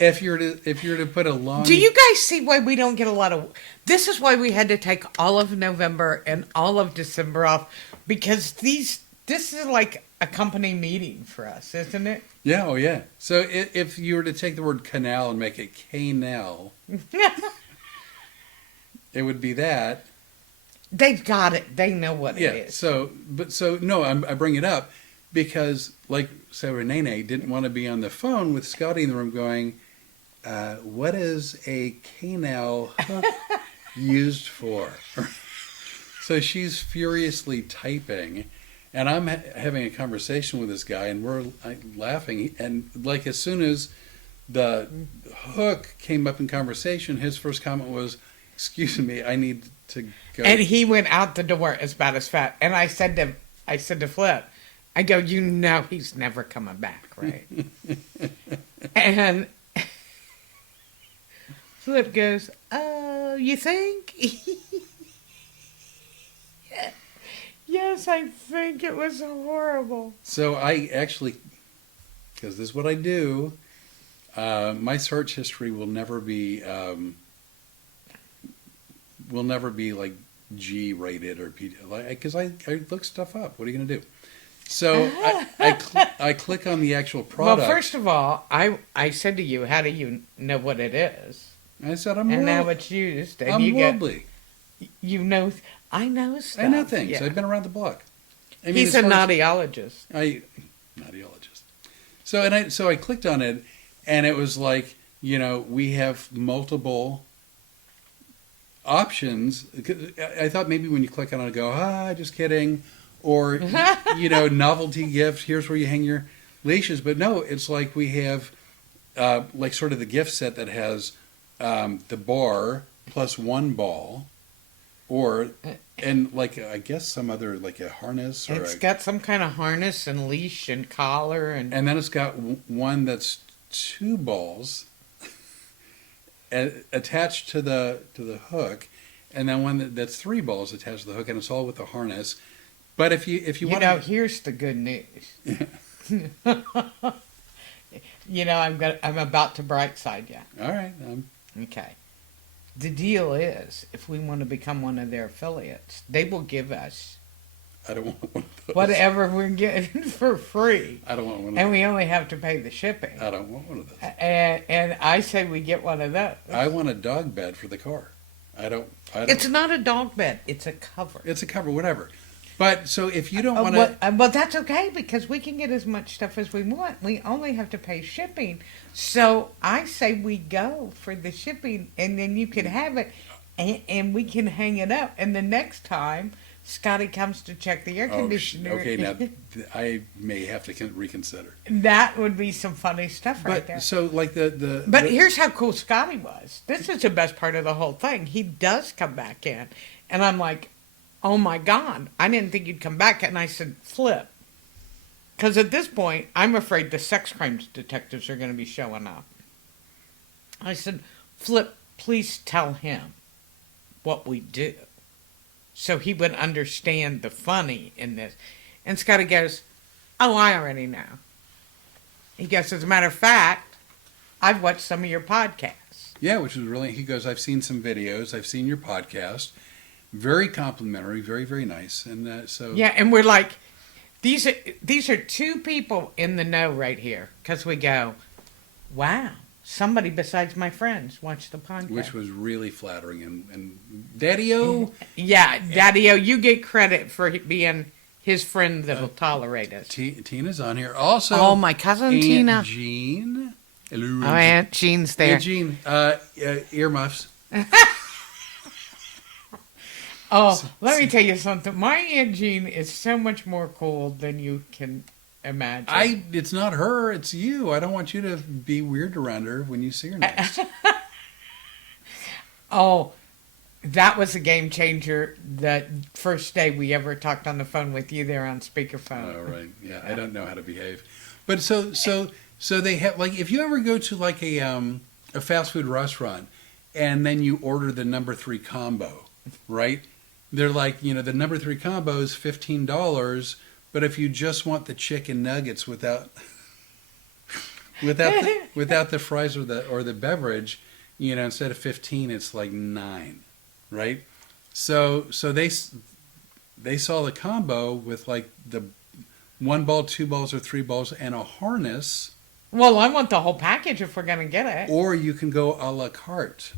If you're to put a long... Do you guys see why we don't get a lot of... This is why we had to take all of November and all of December off, because this is like a company meeting for us, isn't it? Yeah, oh yeah. So if you were to take the word canal and make it canal, it would be that. They've got it. They know what Yeah. it is. No, I bring it up because, like, so Rene didn't want to be on the phone with Scotty in the room going, what is a canal hook used for? So she's furiously typing, and I'm having a conversation with this guy, and we're laughing. And like as soon as the hook came up in conversation, his first comment was, "Excuse me, I need to go." And he went out the door as bad as fat. And I said to Flip, I go, you know he's never coming back, right? And Flip goes, oh, you think? Yes, I think it was horrible. So I actually, because this is what I do, my search history will never be like G rated or P, because I look stuff up. What are you going to do? So I click on the actual product. Well, first of all, I said to you, how do you know what it is? I said and now it's used. And I'm worldly. You know, I know stuff. I know things. Yeah. I've been around the block. I mean, he's a naughtyologist. Naughtyologist. So I clicked on it, and it was like, we have multiple options. I thought maybe when you click on it, go, just kidding, or novelty gift. Here's where you hang your leashes. But no, it's like we have like sort of the gift set that has the bar plus one ball, and like I guess some other like a harness. Or it's got some kind of harness and leash and collar and then it's got one that's two balls attached to the hook, and then one that's three balls attached to the hook, and it's all with the harness. But if you want to... here's the good news. I'm about to bright side you. All right. Okay. The deal is, if we want to become one of their affiliates, they will give us... I don't want one of those. Whatever we're getting for free. I don't want one of those. And we only have to pay the shipping. I don't want one of those. And I say we get one of those. I want a dog bed for the car. I don't. It's not a dog bed. It's a cover. It's a cover, whatever. But so if you don't want to... Well, that's okay, because we can get as much stuff as we want. We only have to pay shipping. So I say we go for the shipping, and then you can have it, and we can hang it up. And the next time Scotty comes to check the air conditioner. Okay, now I may have to reconsider. That would be some funny stuff right there. So, like But here's how cool Scotty was. This is the best part of the whole thing. He does come back in. And I'm like, oh my God, I didn't think you'd come back. And I said, Flip. Because at this point, I'm afraid the sex crimes detectives are going to be showing up. I said, Flip, please tell him what we do, so he would understand the funny in this. And Scotty goes, oh, I already know. He goes, as a matter of fact, I've watched some of your podcasts. Yeah, which was really, he goes, I've seen some videos, I've seen your podcast. Very complimentary, very, very nice. And so. Yeah, and we're like, these are two people in the know right here. Because we go, wow, somebody besides my friends watched the podcast. Which was really flattering. And Daddy-O. Yeah, Daddy-O, you get credit for being his friend that'll tolerate us. Tina's on here. Also, oh, my cousin Aunt Tina. Jean. Hello, oh, Aunt Jean's there. Aunt Jean, earmuffs. Oh, let me tell you something. My Aunt Jean is so much more cool than you can imagine. It's not her, it's you. I don't want you to be weird around her when you see her next. Oh, that was a game changer. The first day we ever talked on the phone with you there on speakerphone. Oh, right. Yeah, I don't know how to behave. But so they have, like, if you ever go to like a fast food restaurant and then you order the number 3 combo, right? They're like, the number 3 combo is $15, but if you just want the chicken nuggets without the fries or the beverage, instead of 15, it's like 9, right? So they saw the combo with like the 1 ball, 2 balls, or 3 balls, and a harness. Well, I want the whole package if we're going to get it. Or you can go a la carte.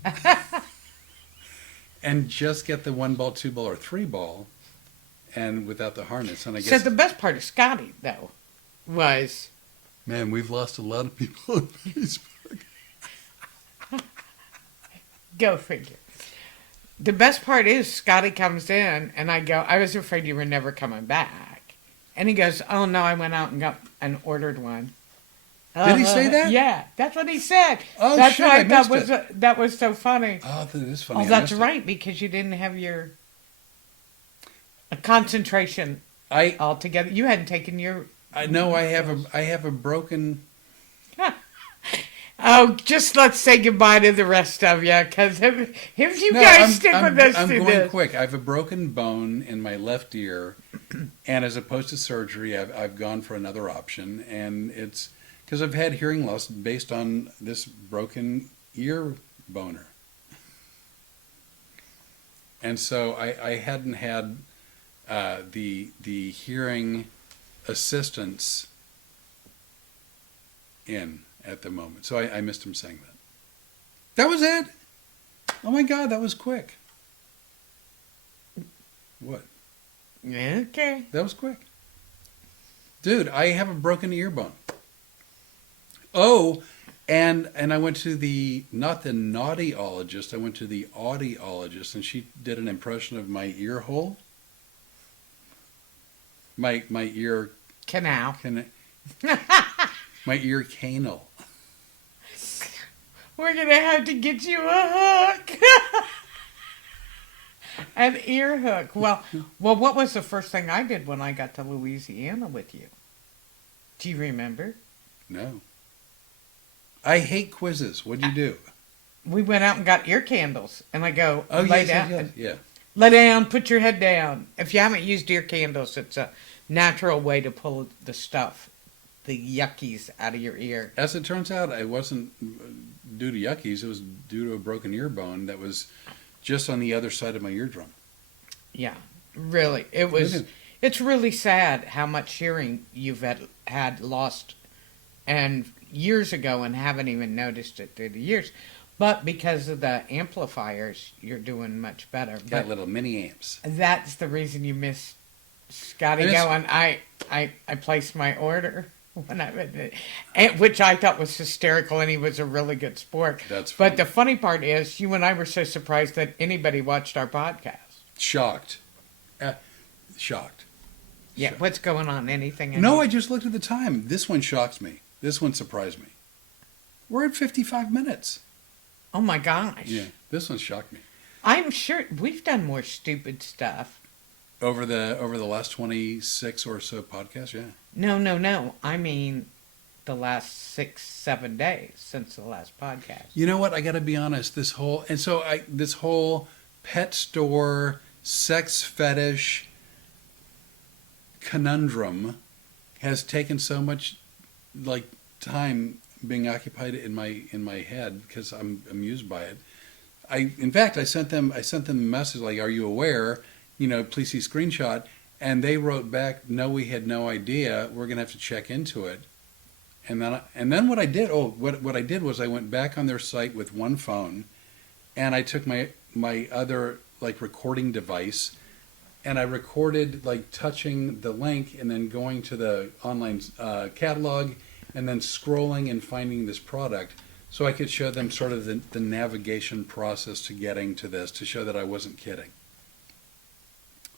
And just get the 1 ball, 2 ball, or 3 ball, and without the harness. And I guess. So the best part of Scotty, though, was. Man, we've lost a lot of people on Facebook. Go figure. The best part is Scotty comes in, and I go, I was afraid you were never coming back. And he goes, oh no, I went out and ordered one. Did he say that? Yeah, that's what he said. Oh, that's shit, why I missed it. That was so funny. Oh, that is funny. Oh, that's right, because you didn't have your concentration altogether. You hadn't taken your. I know. I have a broken. Oh, just let's say goodbye to the rest of you, because if you guys stick with us I'm through going this. quick. I have a broken bone in my left ear, and as opposed to surgery, I've gone for another option, and it's. Because I've had hearing loss based on this broken ear boner. And so I hadn't had the hearing assistance in at the moment. So I missed him saying that. That was it. Oh my God, that was quick. What? Okay. That was quick. Dude, I have a broken ear bone. Oh, and I went to not the naughtyologist, I went to the audiologist, and she did an impression of my ear hole. My ear Canal. My ear canal. We're going to have to get you a hook. An ear hook. Well, what was the first thing I did when I got to Louisiana with you? Do you remember? No. I hate quizzes. What'd you do? We went out and got ear candles, and I go, lay down. Yeah. Lay down, put your head down. If you haven't used ear candles, it's a natural way to pull the stuff, the yuckies out of your ear. As it turns out, it wasn't due to yuckies. It was due to a broken ear bone that was just on the other side of my eardrum. Yeah, really. It was. It's really sad how much hearing you've had lost and years ago and haven't even noticed it through the years. But because of the amplifiers, you're doing much better. Got little mini amps. That's the reason you missed Scotty going. I placed my order when which I thought was hysterical, and he was a really good sport. That's funny. But the funny part is, you and I were so surprised that anybody watched our podcast. Shocked. shocked. Yeah, what's going on? Anything? No, I just looked at the time. This one shocks me. This one surprised me. We're at 55 minutes. Oh my gosh. Yeah, this one shocked me. I'm sure we've done more stupid stuff. Over the last 26 or so podcasts, yeah. No. I mean, the last 6-7 days since the last podcast. You know what? I got to be honest. This whole pet store sex fetish conundrum has taken so much like time being occupied in my head because I'm amused by it. In fact I sent them a message like, "Are you aware? Please see screenshot." And they wrote back, "No, we had no idea. We're gonna have to check into it." And then what I did? What I did was I went back on their site with one phone, and I took my other like recording device, and I recorded like touching the link and then going to the online catalog and then scrolling and finding this product so I could show them sort of the navigation process to getting to this to show that I wasn't kidding.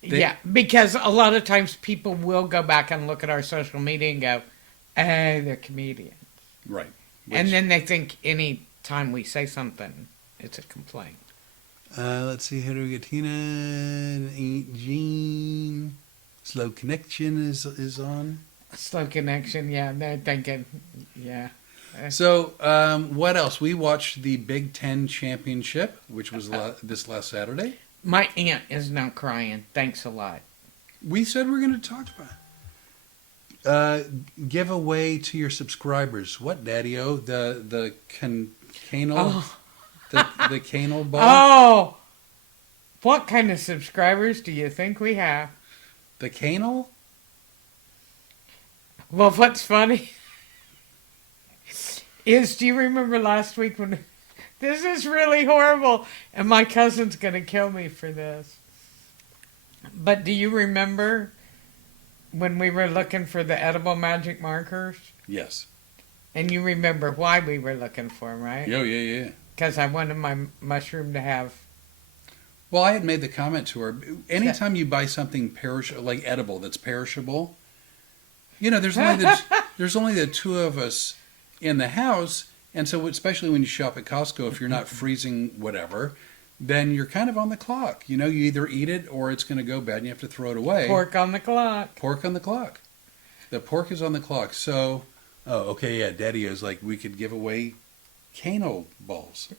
Yeah, because a lot of times people will go back and look at our social media and go, "Hey, they're comedians." Right. And then they think any time we say something, it's a complaint. Let's see, how do we get Tina? Aunt Jean. Slow connection is on. Slow connection, yeah. They're thinking, yeah. So, what else? We watched the Big Ten Championship, which was this last Saturday. My aunt is now crying. Thanks a lot. We said we were going to talk about it. Give away to your subscribers. What, Daddy-O? The canal? The canal ball? Oh! What kind of subscribers do you think we have? The canal? Well, what's funny is, do you remember last week when... This is really horrible, and my cousin's going to kill me for this. But do you remember when we were looking for the edible magic markers? Yes. And you remember why we were looking for them, right? Yeah. Because I wanted my mushroom to have... Well, I had made the comment to her, anytime you buy something perishable, like edible, that's perishable, there's only the two of us in the house, and so especially when you shop at Costco, if you're not freezing whatever, then you're kind of on the clock. You either eat it or it's going to go bad and you have to throw it away. Pork on the clock. Pork on the clock. The pork is on the clock. So, okay, yeah, Daddy is like, we could give away Kano balls.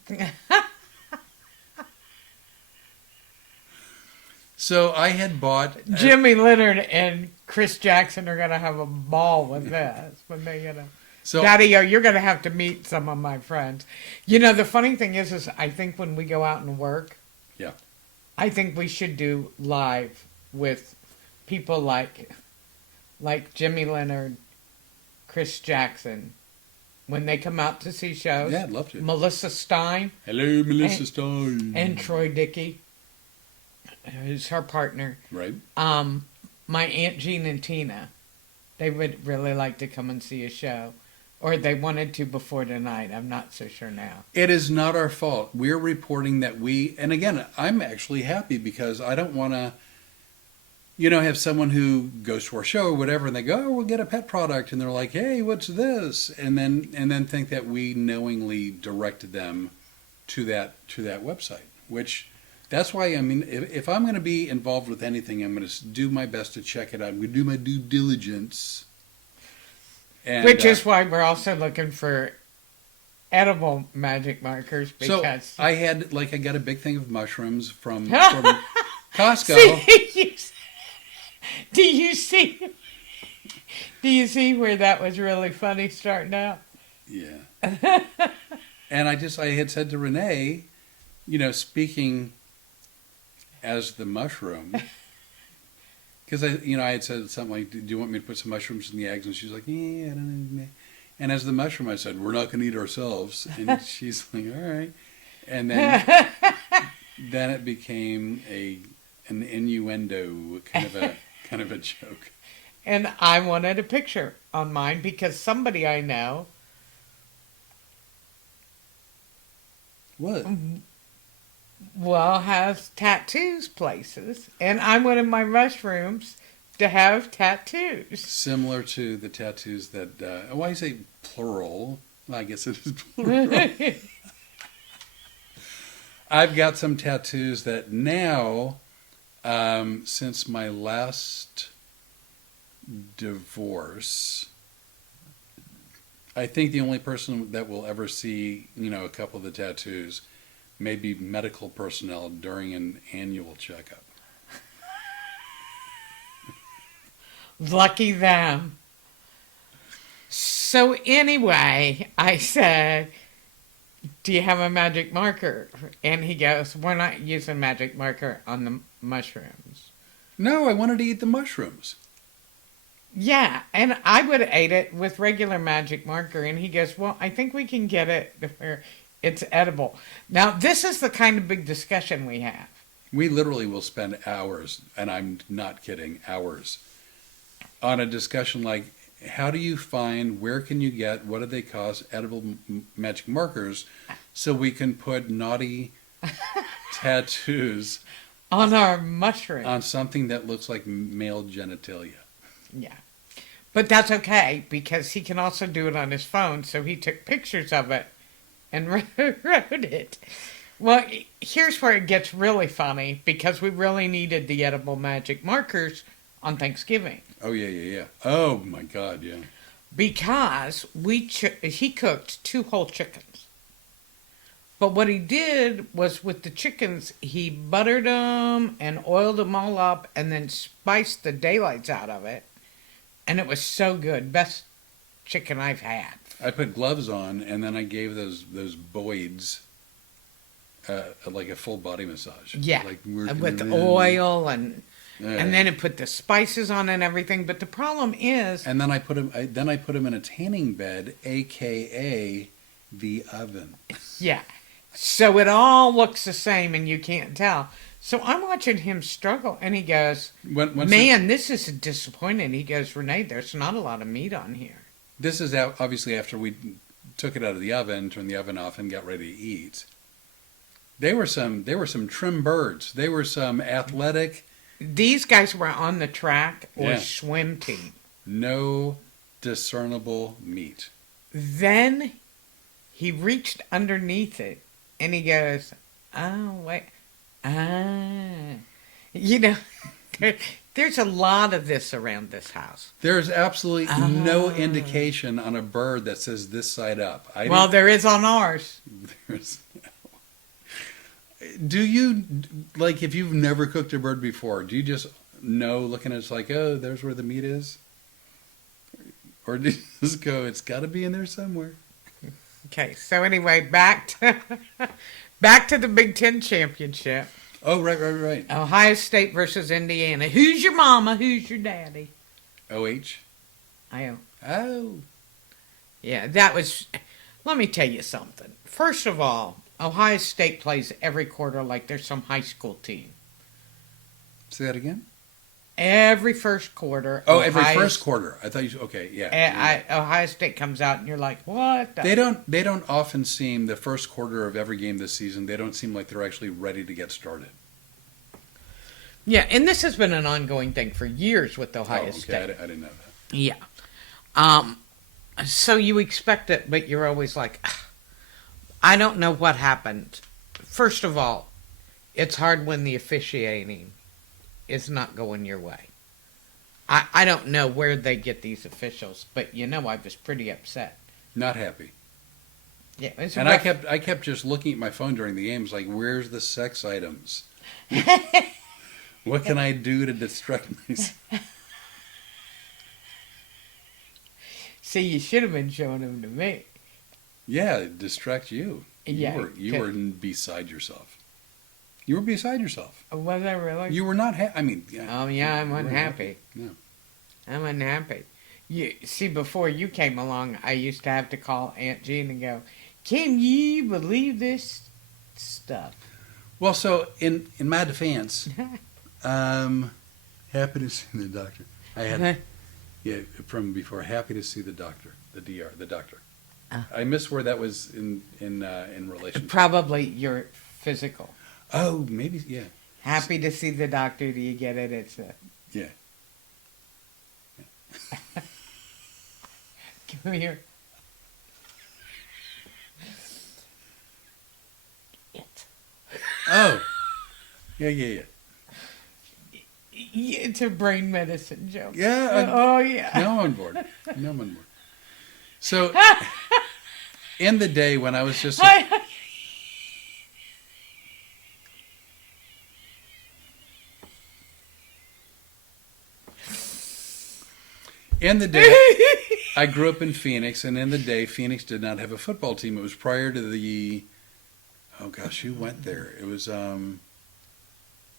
So I had bought... Jimmy Leonard and Chris Jackson are going to have a ball with this when they get a... So, Daddy-O, you're going to have to meet some of my friends. The funny thing is I think when we go out and work, yeah, I think we should do live with people like Jimmy Leonard, Chris Jackson, when they come out to see shows. Yeah, I'd love to. Melissa Stein. Hello, Melissa Stein. And Troy Dickey, who's her partner. Right. My Aunt Jean and Tina, they would really like to come and see a show. Or they wanted to before tonight. I'm not so sure now. It is not our fault. We're reporting that and again, I'm actually happy because I don't want to, have someone who goes to our show or whatever and they go, "Oh, we'll get a pet product." And they're like, "Hey, what's this?" And then think that we knowingly directed them to that website, which that's why, if I'm going to be involved with anything, I'm going to do my best to check it out. I'm going to do my due diligence. And, which is why we're also looking for edible magic markers. Because so I got a big thing of mushrooms from Costco. Do you see where that was really funny starting out? Yeah. And I had said to Rene, speaking as the mushroom. Because I had said something like, "Do you want me to put some mushrooms in the eggs?" And she's like, "Yeah, I don't know." And as the mushroom, I said, "We're not going to eat ourselves." And she's like, "All right." And then it became an innuendo, kind of a joke. And I wanted a picture on mine because somebody I know. What? well, has tattoos places, and I wanted my mushrooms to have tattoos. Similar to the tattoos that, why do you say plural? Well, I guess it is plural. I've got some tattoos that now, since my last divorce, I think the only person that will ever see, a couple of the tattoos may be medical personnel during an annual checkup. Lucky them. So anyway, I said, do you have a magic marker? And he goes, we're not using magic marker on the mushrooms. No, I wanted to eat the mushrooms. Yeah, and I would have ate it with regular magic marker. And he goes, well, I think we can get it where it's edible. Now, this is the kind of big discussion we have. We literally will spend hours, and I'm not kidding, hours, on a discussion like, how do you find, where can you get, what do they cost, edible magic markers, so we can put naughty tattoos On our mushrooms. on something that looks like male genitalia. Yeah. But that's okay, because he can also do it on his phone, so he took pictures of it and wrote it. Well, here's where it gets really funny, because we really needed the edible magic markers on Thanksgiving. Oh, yeah. Oh, my God, yeah. Because he cooked 2 whole chickens. But what he did was with the chickens, he buttered them and oiled them all up and then spiced the daylights out of it. And it was so good. Best chicken I've had. I put gloves on, and then I gave those Boyds like a full body massage. Yeah, like with oil and then it put the spices on and everything. But the problem is, and then I put him. Then I put him in a tanning bed, aka the oven. Yeah, so it all looks the same, and you can't tell. So I'm watching him struggle, and he goes, "Man, this is disappointing." He goes, "Renee, there's not a lot of meat on here." This is obviously after we took it out of the oven, turned the oven off, and got ready to eat. They were some trim birds. They were some athletic. These guys were on the track or swim team. No discernible meat. Then he reached underneath it, and he goes, "Oh wait, there's a lot of this around this house." There's absolutely no indication on a bird that says this side up. Well, there is on ours. Do you, like, if you've never cooked a bird before, do you just know, looking at it, it's like, oh, there's where the meat is? Or do you just go, it's got to be in there somewhere? Okay, so anyway, back to the Big Ten championship. Oh, right. Ohio State versus Indiana. Who's your mama? Who's your daddy? OH? Oh. Yeah, that was... Let me tell you something. First of all, Ohio State plays every quarter like there's some high school team. Say that again? Every first quarter. Oh, every first quarter. I thought you... Okay, yeah. Ohio State comes out and you're like, what? They don't often seem, the first quarter of every game this season, they don't seem like they're actually ready to get started. Yeah, and this has been an ongoing thing for years with Ohio State. I didn't know that. Yeah. So you expect it, but you're always like, I don't know what happened. First of all, it's hard when the officiating is not going your way. I don't know where they get these officials, but I was pretty upset. Not happy. Yeah, and I kept just looking at my phone during the games, like, where's the sex items? What can I do to distract myself? See, you should have been showing them to me. Yeah, distract you. Yeah, you were beside yourself. You were beside yourself. Was I really? You were not happy. I mean, oh yeah, I'm unhappy. No, I'm unhappy. You see, before you came along, I used to have to call Aunt Jean and go, "Can you believe this stuff?" Well, so in my defense, happy to see the doctor. I had from before. Happy to see the doctor, the doctor. I missed where that was in relation. Probably your physical. Oh, maybe, yeah. Happy to see the doctor. Do you get it? It's a... Yeah. Come here. It. Oh. Yeah, yeah, yeah. It's a brain medicine joke. Yeah. Oh, yeah. Now I'm on board. Now I'm on board. So, in the day when I was just... In the day, I grew up in Phoenix, and in the day, Phoenix did not have a football team. It was prior to the... Oh, gosh, who went there? It was...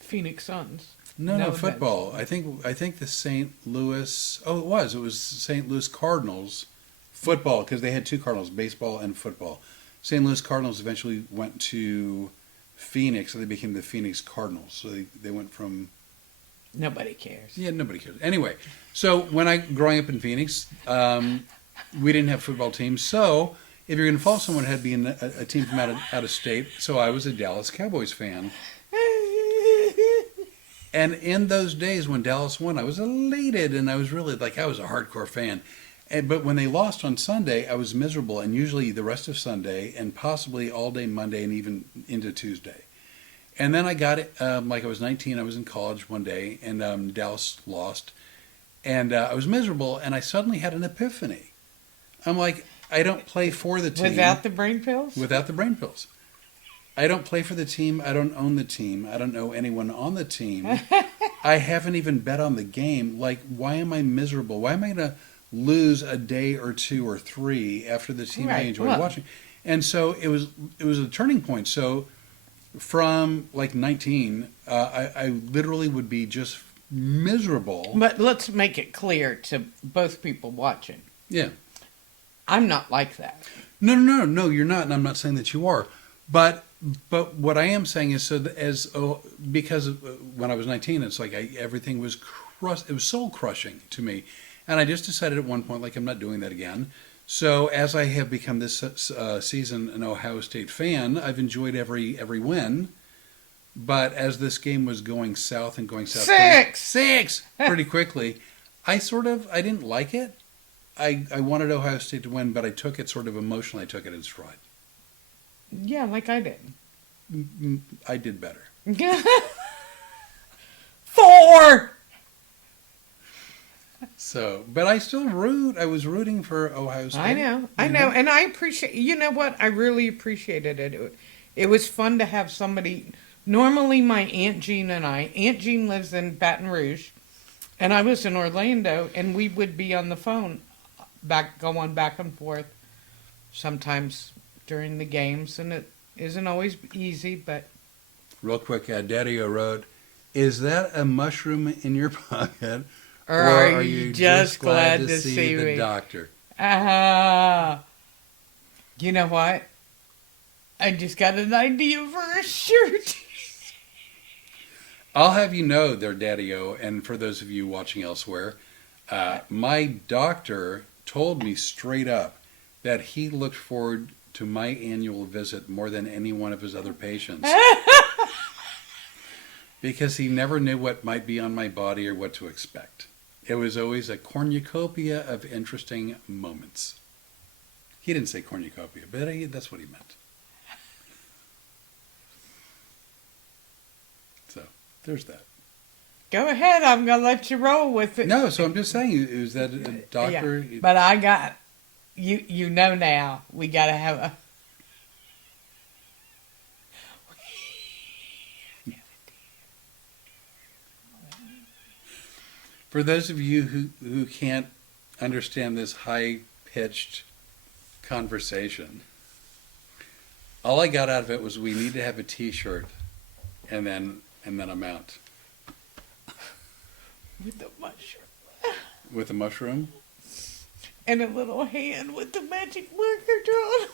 Phoenix Suns. No, football. I think the St. Louis... Oh, it was St. Louis Cardinals football, because they had two Cardinals, baseball and football. St. Louis Cardinals eventually went to Phoenix, so they became the Phoenix Cardinals. So they went from... Nobody cares. Yeah, nobody cares. Anyway, so growing up in Phoenix, we didn't have football teams. So if you're going to follow someone, it had to be in a team from out of state. So I was a Dallas Cowboys fan. And in those days when Dallas won, I was elated, and I was really I was a hardcore fan. But when they lost on Sunday, I was miserable, and usually the rest of Sunday, and possibly all day Monday, and even into Tuesday. And then I got it, I was 19, I was in college one day, and Dallas lost. And I was miserable, and I suddenly had an epiphany. I'm like, I don't play for the team. Without the brain pills? Without the brain pills. I don't play for the team. I don't own the team. I don't know anyone on the team. I haven't even bet on the game. Why am I miserable? Why am I going to lose a day or two or three after the team I enjoyed watching? And so it was a turning point. So from 19, I literally would be just miserable. But let's make it clear to both people watching. Yeah. I'm not like that. No, you're not, and I'm not saying that you are. But what I am saying is because when I was 19, it's everything was it was soul crushing to me, and I just decided at one point I'm not doing that again. So as I have become this season an Ohio State fan, I've enjoyed every win. But as this game was going south six pretty quickly, I didn't like it. I wanted Ohio State to win, but I took it sort of emotionally. I took it in stride. Yeah, like I did. I did better. 4! So, but I still root. I was rooting for Ohio State. I know. And I appreciate, you know what? I really appreciated it. It was fun to have somebody. Normally my Aunt Jean Aunt Jean lives in Baton Rouge, and I was in Orlando, and we would be on the phone going back and forth sometimes during the games, and it isn't always easy, but... Real quick, Daddy-O wrote, is that a mushroom in your pocket, or are you just glad to see the me? Doctor? You know what? I just got an idea for a shirt. I'll have you know there, Daddy-O, and for those of you watching elsewhere, my doctor told me straight up that he looked forward to my annual visit more than any one of his other patients. Because he never knew what might be on my body or what to expect. It was always a cornucopia of interesting moments. He didn't say cornucopia, but that's what he meant. So, there's that. Go ahead, I'm going to let you roll with it. No, so I'm just saying, is that a doctor? Yeah, but I got... You know now, we got to have a... For those of you who can't understand this high-pitched conversation, all I got out of it was we need to have a T-shirt, and then I'm out. With the mushroom. With a mushroom? And a little hand with the magic marker drawn.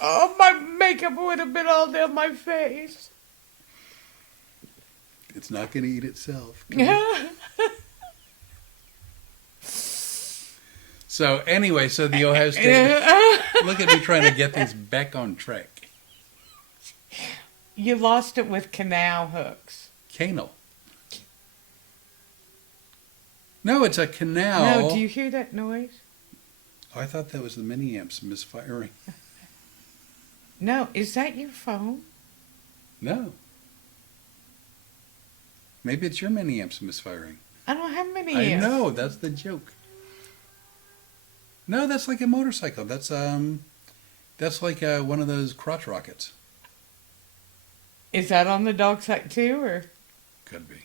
Oh, my makeup would have been all down my face. It's not going to eat itself. So anyway, so the Ohio State. Look at me trying to get things back on track. You lost it with canal hooks. Canal. No, it's a canal. No, do you hear that noise? Oh, I thought that was the mini amps misfiring. No, is that your phone? No. Maybe it's your mini amps misfiring. I don't have many I amps. know, that's the joke. No, that's like a motorcycle. That's like one of those crotch rockets. Is that on the dog site too, or? Could be.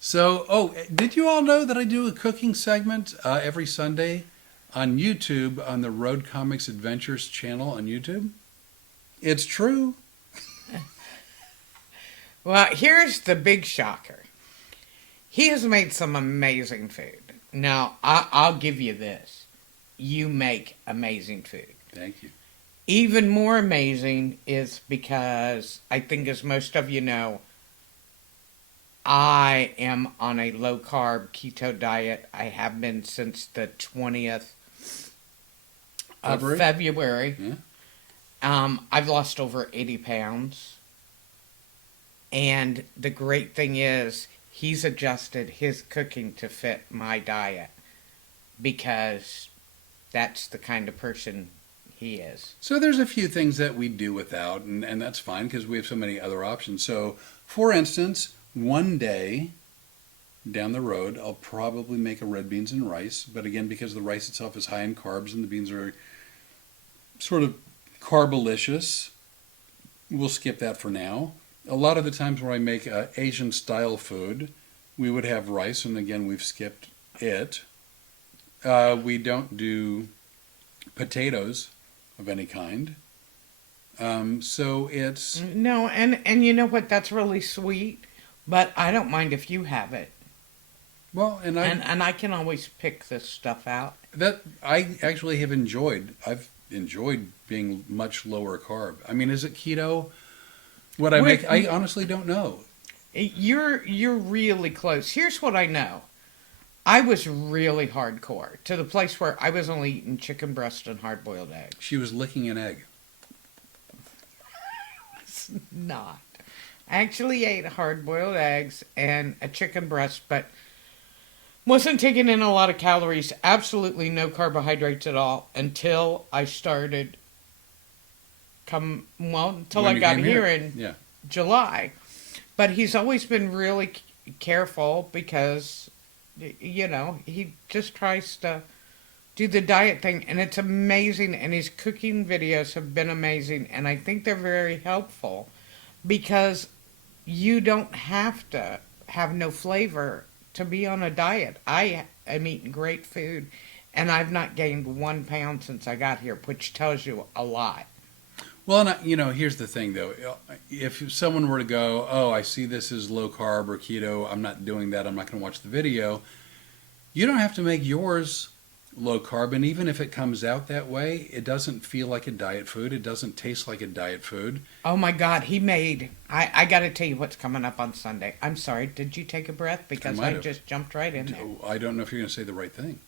So, did you all know that I do a cooking segment every Sunday on YouTube on the Road Comics Adventures channel on YouTube? It's true. Well, here's the big shocker. He has made some amazing food. Now, I'll give you this. You make amazing food. Thank you. Even more amazing is because, I think as most of you know, I am on a low-carb keto diet. I have been since the 20th of February. Yeah. I've lost over 80 pounds. And the great thing is, he's adjusted his cooking to fit my diet because that's the kind of person he is. So there's a few things that we do without, and that's fine because we have so many other options. So, for instance, one day down the road, I'll probably make a red beans and rice. But again, because the rice itself is high in carbs and the beans are sort of carbolicious, we'll skip that for now. A lot of the times where I make Asian style food, we would have rice, and again, we've skipped it. We don't do potatoes of any kind. So it's... No, and you know what? That's really sweet, but I don't mind if you have it. Well, and I can always pick this stuff out. That I actually have enjoyed. I've enjoyed being much lower carb. I mean, is it keto? What I make, I honestly don't know. You're really close. Here's what I know. I was really hardcore to the place where I was only eating chicken breast and hard-boiled eggs. She was licking an egg. It's not. I actually ate hard-boiled eggs and a chicken breast, but wasn't taking in a lot of calories, absolutely no carbohydrates at all, until I started until I got here in July. But he's always been really careful because, you know, he just tries to do the diet thing, and it's amazing, and his cooking videos have been amazing, and I think they're very helpful because you don't have to have no flavor to be on a diet. I am eating great food, and I've not gained 1 pound since I got here, which tells you a lot. Well, and you know, here's the thing, though. If someone were to go, oh, I see this as low carb or keto, I'm not doing that, I'm not going to watch the video, you don't have to make yours low carb. And even if it comes out that way, it doesn't feel like a diet food. It doesn't taste like a diet food. Oh, my God. I got to tell you what's coming up on Sunday. I'm sorry. Did you take a breath? Because I just jumped right in there. I don't know if you're going to say the right thing.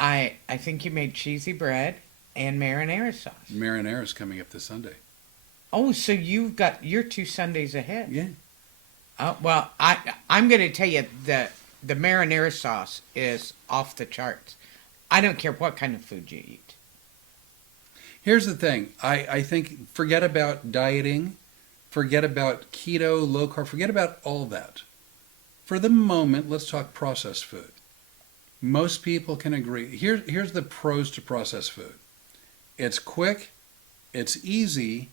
I think you made cheesy bread and marinara sauce. Marinara is coming up this Sunday. Oh, so you've got your 2 Sundays ahead. Yeah. Well, I'm going to tell you that the marinara sauce is off the charts. I don't care what kind of food you eat. Here's the thing. I think forget about dieting, forget about keto, low carb, forget about all that. For the moment, let's talk processed food. Most people can agree. Here's the pros to processed food. It's quick, it's easy,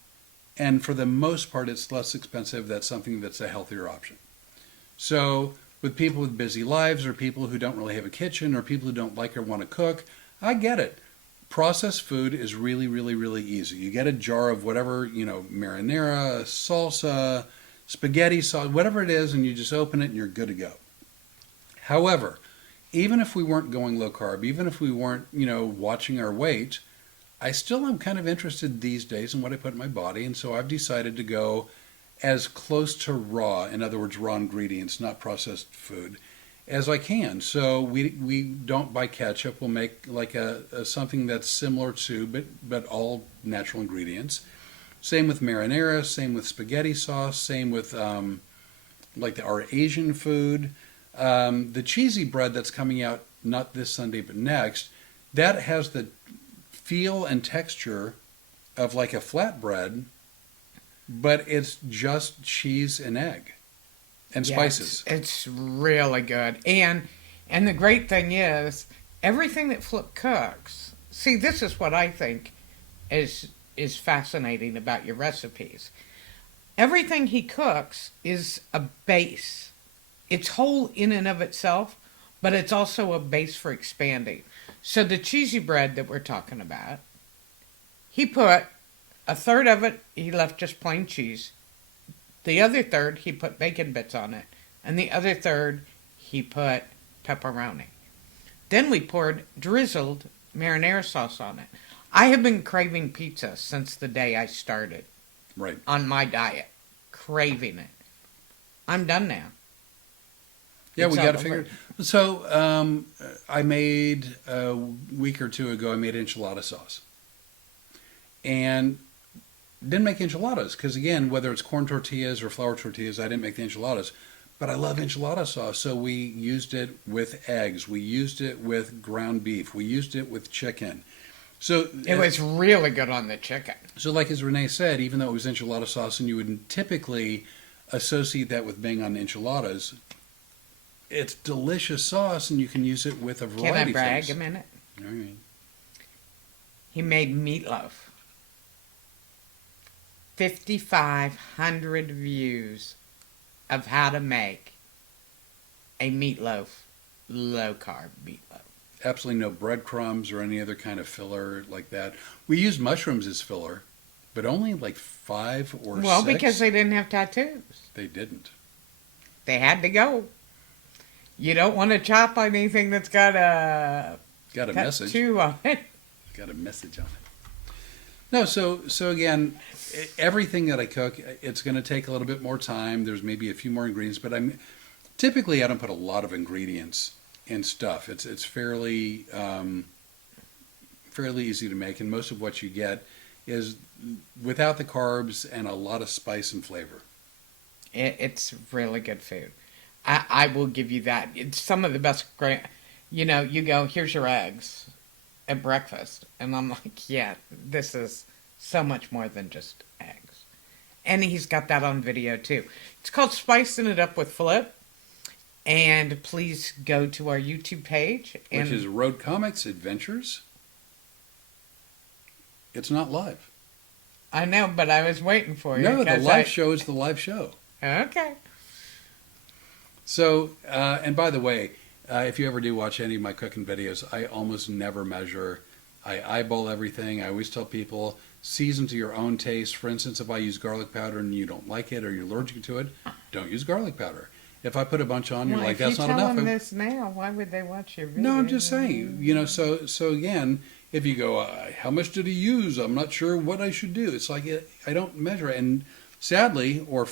and for the most part, it's less expensive. That's something that's a healthier option. So with people with busy lives or people who don't really have a kitchen or people who don't like or want to cook, I get it. Processed food is really, really, really easy. You get a jar of whatever, marinara, salsa, spaghetti sauce, whatever it is, and you just open it and you're good to go. However, even if we weren't going low carb, even if we weren't, watching our weight, I still am kind of interested these days in what I put in my body, and so I've decided to go as close to raw, in other words, raw ingredients, not processed food, as I can. So we don't buy ketchup. We'll make like a something that's similar to, but all natural ingredients. Same with marinara. Same with spaghetti sauce. Same with like our Asian food. The cheesy bread that's coming out not this Sunday but next, that has the feel and texture of like a flatbread, but it's just cheese and egg and spices. It's really good. And the great thing is everything that Flip cooks. See, this is what I think is fascinating about your recipes. Everything he cooks is a base. It's whole in and of itself, but it's also a base for expanding. So the cheesy bread that we're talking about, he put a third of it, he left just plain cheese. The other third, he put bacon bits on it. And the other third, he put pepperoni. Then we poured drizzled marinara sauce on it. I have been craving pizza since the day I started. Right. On my diet. Craving it. I'm done now. Yeah, It's we got to all figure over. it. So I made a week or two ago. I made enchilada sauce, and didn't make enchiladas because again, whether it's corn tortillas or flour tortillas, I didn't make the enchiladas. But I love enchilada sauce, so we used it with eggs. We used it with ground beef. We used it with chicken. So It was really good on the chicken. so like as Rene said, even though it was enchilada sauce, and you would typically associate that with being on enchiladas, it's delicious sauce, and you can use it with a variety Can I of brag things. a minute? All right. He made meatloaf. 5,500 views of how to make a meatloaf, low carb meatloaf. Absolutely no breadcrumbs or any other kind of filler like that. We used mushrooms as filler, but only like 5 or 6. Well, because they didn't have tattoos. They didn't. They had to go. You don't want to chop on anything that's got a Got a message. tattoo on it. Got a message on it. No, so again, everything that I cook, it's going to take a little bit more time. There's maybe a few more ingredients, but typically I don't put a lot of ingredients in stuff. It's fairly fairly easy to make, and most of what you get is without the carbs and a lot of spice and flavor. It's really good food. I will give you that. It's some of the best. You know, you go, here's your eggs at breakfast, and I'm like, yeah, this is so much more than just eggs. And he's got that on video too. It's called Spicing It Up with Flip. And please go to our YouTube page. Which is Road Comics Adventures. It's not live. I know, but I was waiting for you. No, the 'cause live show is the live show. Okay. So, and by the way, if you ever do watch any of my cooking videos, I almost never measure. I eyeball everything. I always tell people, season to your own taste. For instance, if I use garlic powder and you don't like it or you're allergic to it, don't use garlic powder. If I put a bunch on, you're Well, like, that's not if you tell enough. them this now, why would they watch your video? No, I'm just saying, so again, if you go, how much did he use? I'm not sure what I should do. It's like, I don't measure it. And sadly, or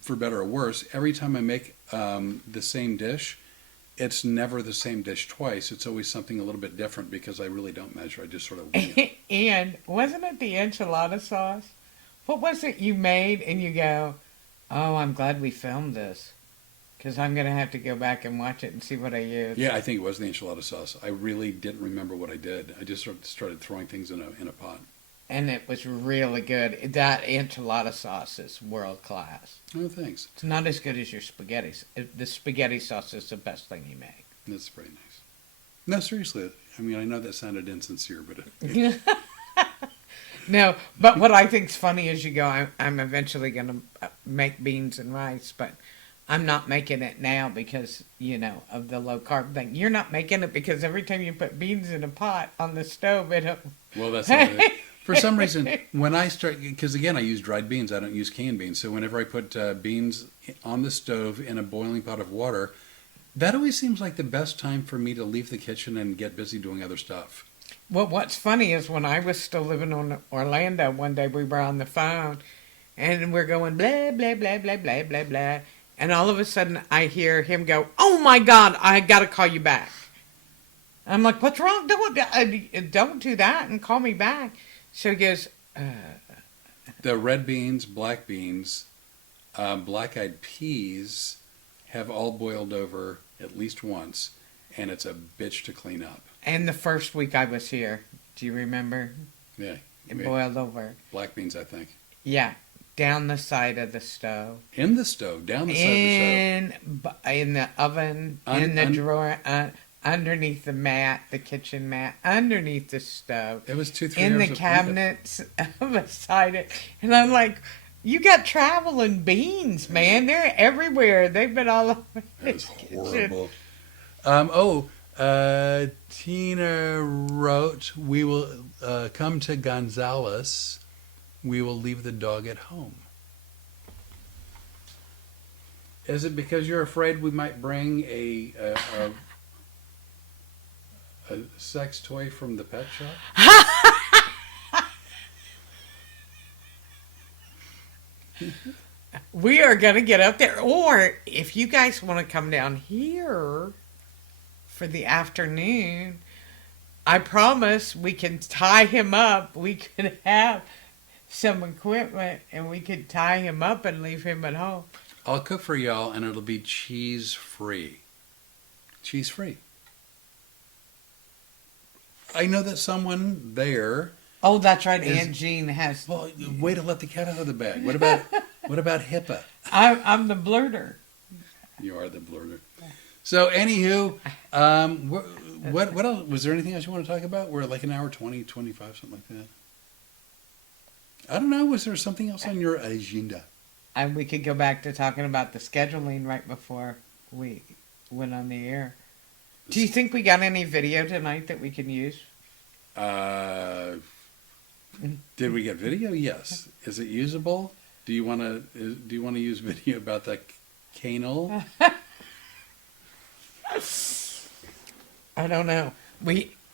for better or worse, every time I make the same dish, it's never the same dish twice. It's always something a little bit different because I really don't measure. I just sort of wing it. And wasn't it the enchilada sauce? What was it you made and you go, oh, I'm glad we filmed this because I'm going to have to go back and watch it and see what I used. Yeah, I think it was the enchilada sauce. I really didn't remember what I did. I just sort of started throwing things in a pot. And it was really good. That enchilada sauce is world class. Oh, thanks. It's not as good as your spaghetti. The spaghetti sauce is the best thing you make. That's pretty nice. No, seriously. I mean, I know that sounded insincere, but No, but what I think's funny is you go, I'm eventually going to make beans and rice, but I'm not making it now because, of the low carb thing. You're not making it because every time you put beans in a pot on the stove, well, that's not it. For some reason, when I start, because again, I use dried beans. I don't use canned beans. So whenever I put beans on the stove in a boiling pot of water, that always seems like the best time for me to leave the kitchen and get busy doing other stuff. Well, what's funny is when I was still living in Orlando, one day we were on the phone and we're going blah, blah, blah, blah, blah, blah, blah. And all of a sudden, I hear him go, "Oh my God, I got to call you back." I'm like, "What's wrong? Don't do that and call me back." So he goes, The red beans, black beans, black-eyed peas have all boiled over at least once, and it's a bitch to clean up. and the first week I was here, do you remember? Yeah. It boiled over. Black beans, I think. Yeah, down the side of the stove. In the stove, down the side of the stove. In the oven, in the drawer, underneath the mat, the kitchen mat, underneath the stove. It was 2-3 in hours the of cabinets beside it. And I'm like, you got traveling beans, man. They're everywhere. They've been all over. It was kitchen. horrible. Tina wrote, we will come to Gonzales. We will leave the dog at home. Is it because you're afraid we might bring a sex toy from the pet shop? We are going to get up there. Or if you guys want to come down here for the afternoon, I promise we can tie him up. We could have some equipment and we could tie him up and leave him at home. I'll cook for y'all and it'll be cheese-free. Cheese-free. I know that someone there... Oh, that's right. Aunt Jean has... Well, way to let the cat out of the bag. What about HIPAA? I'm the blurter. You are the blurter. So, anywho, what else? Was there anything else you want to talk about? We're like an hour 20, 25, something like that. I don't know. Was there something else on your agenda? And we could go back to talking about the scheduling right before we went on the air. Do you think we got any video tonight that we can use? Did we get video? Yes. Is it usable? Do you want to use video about the canal? I don't know.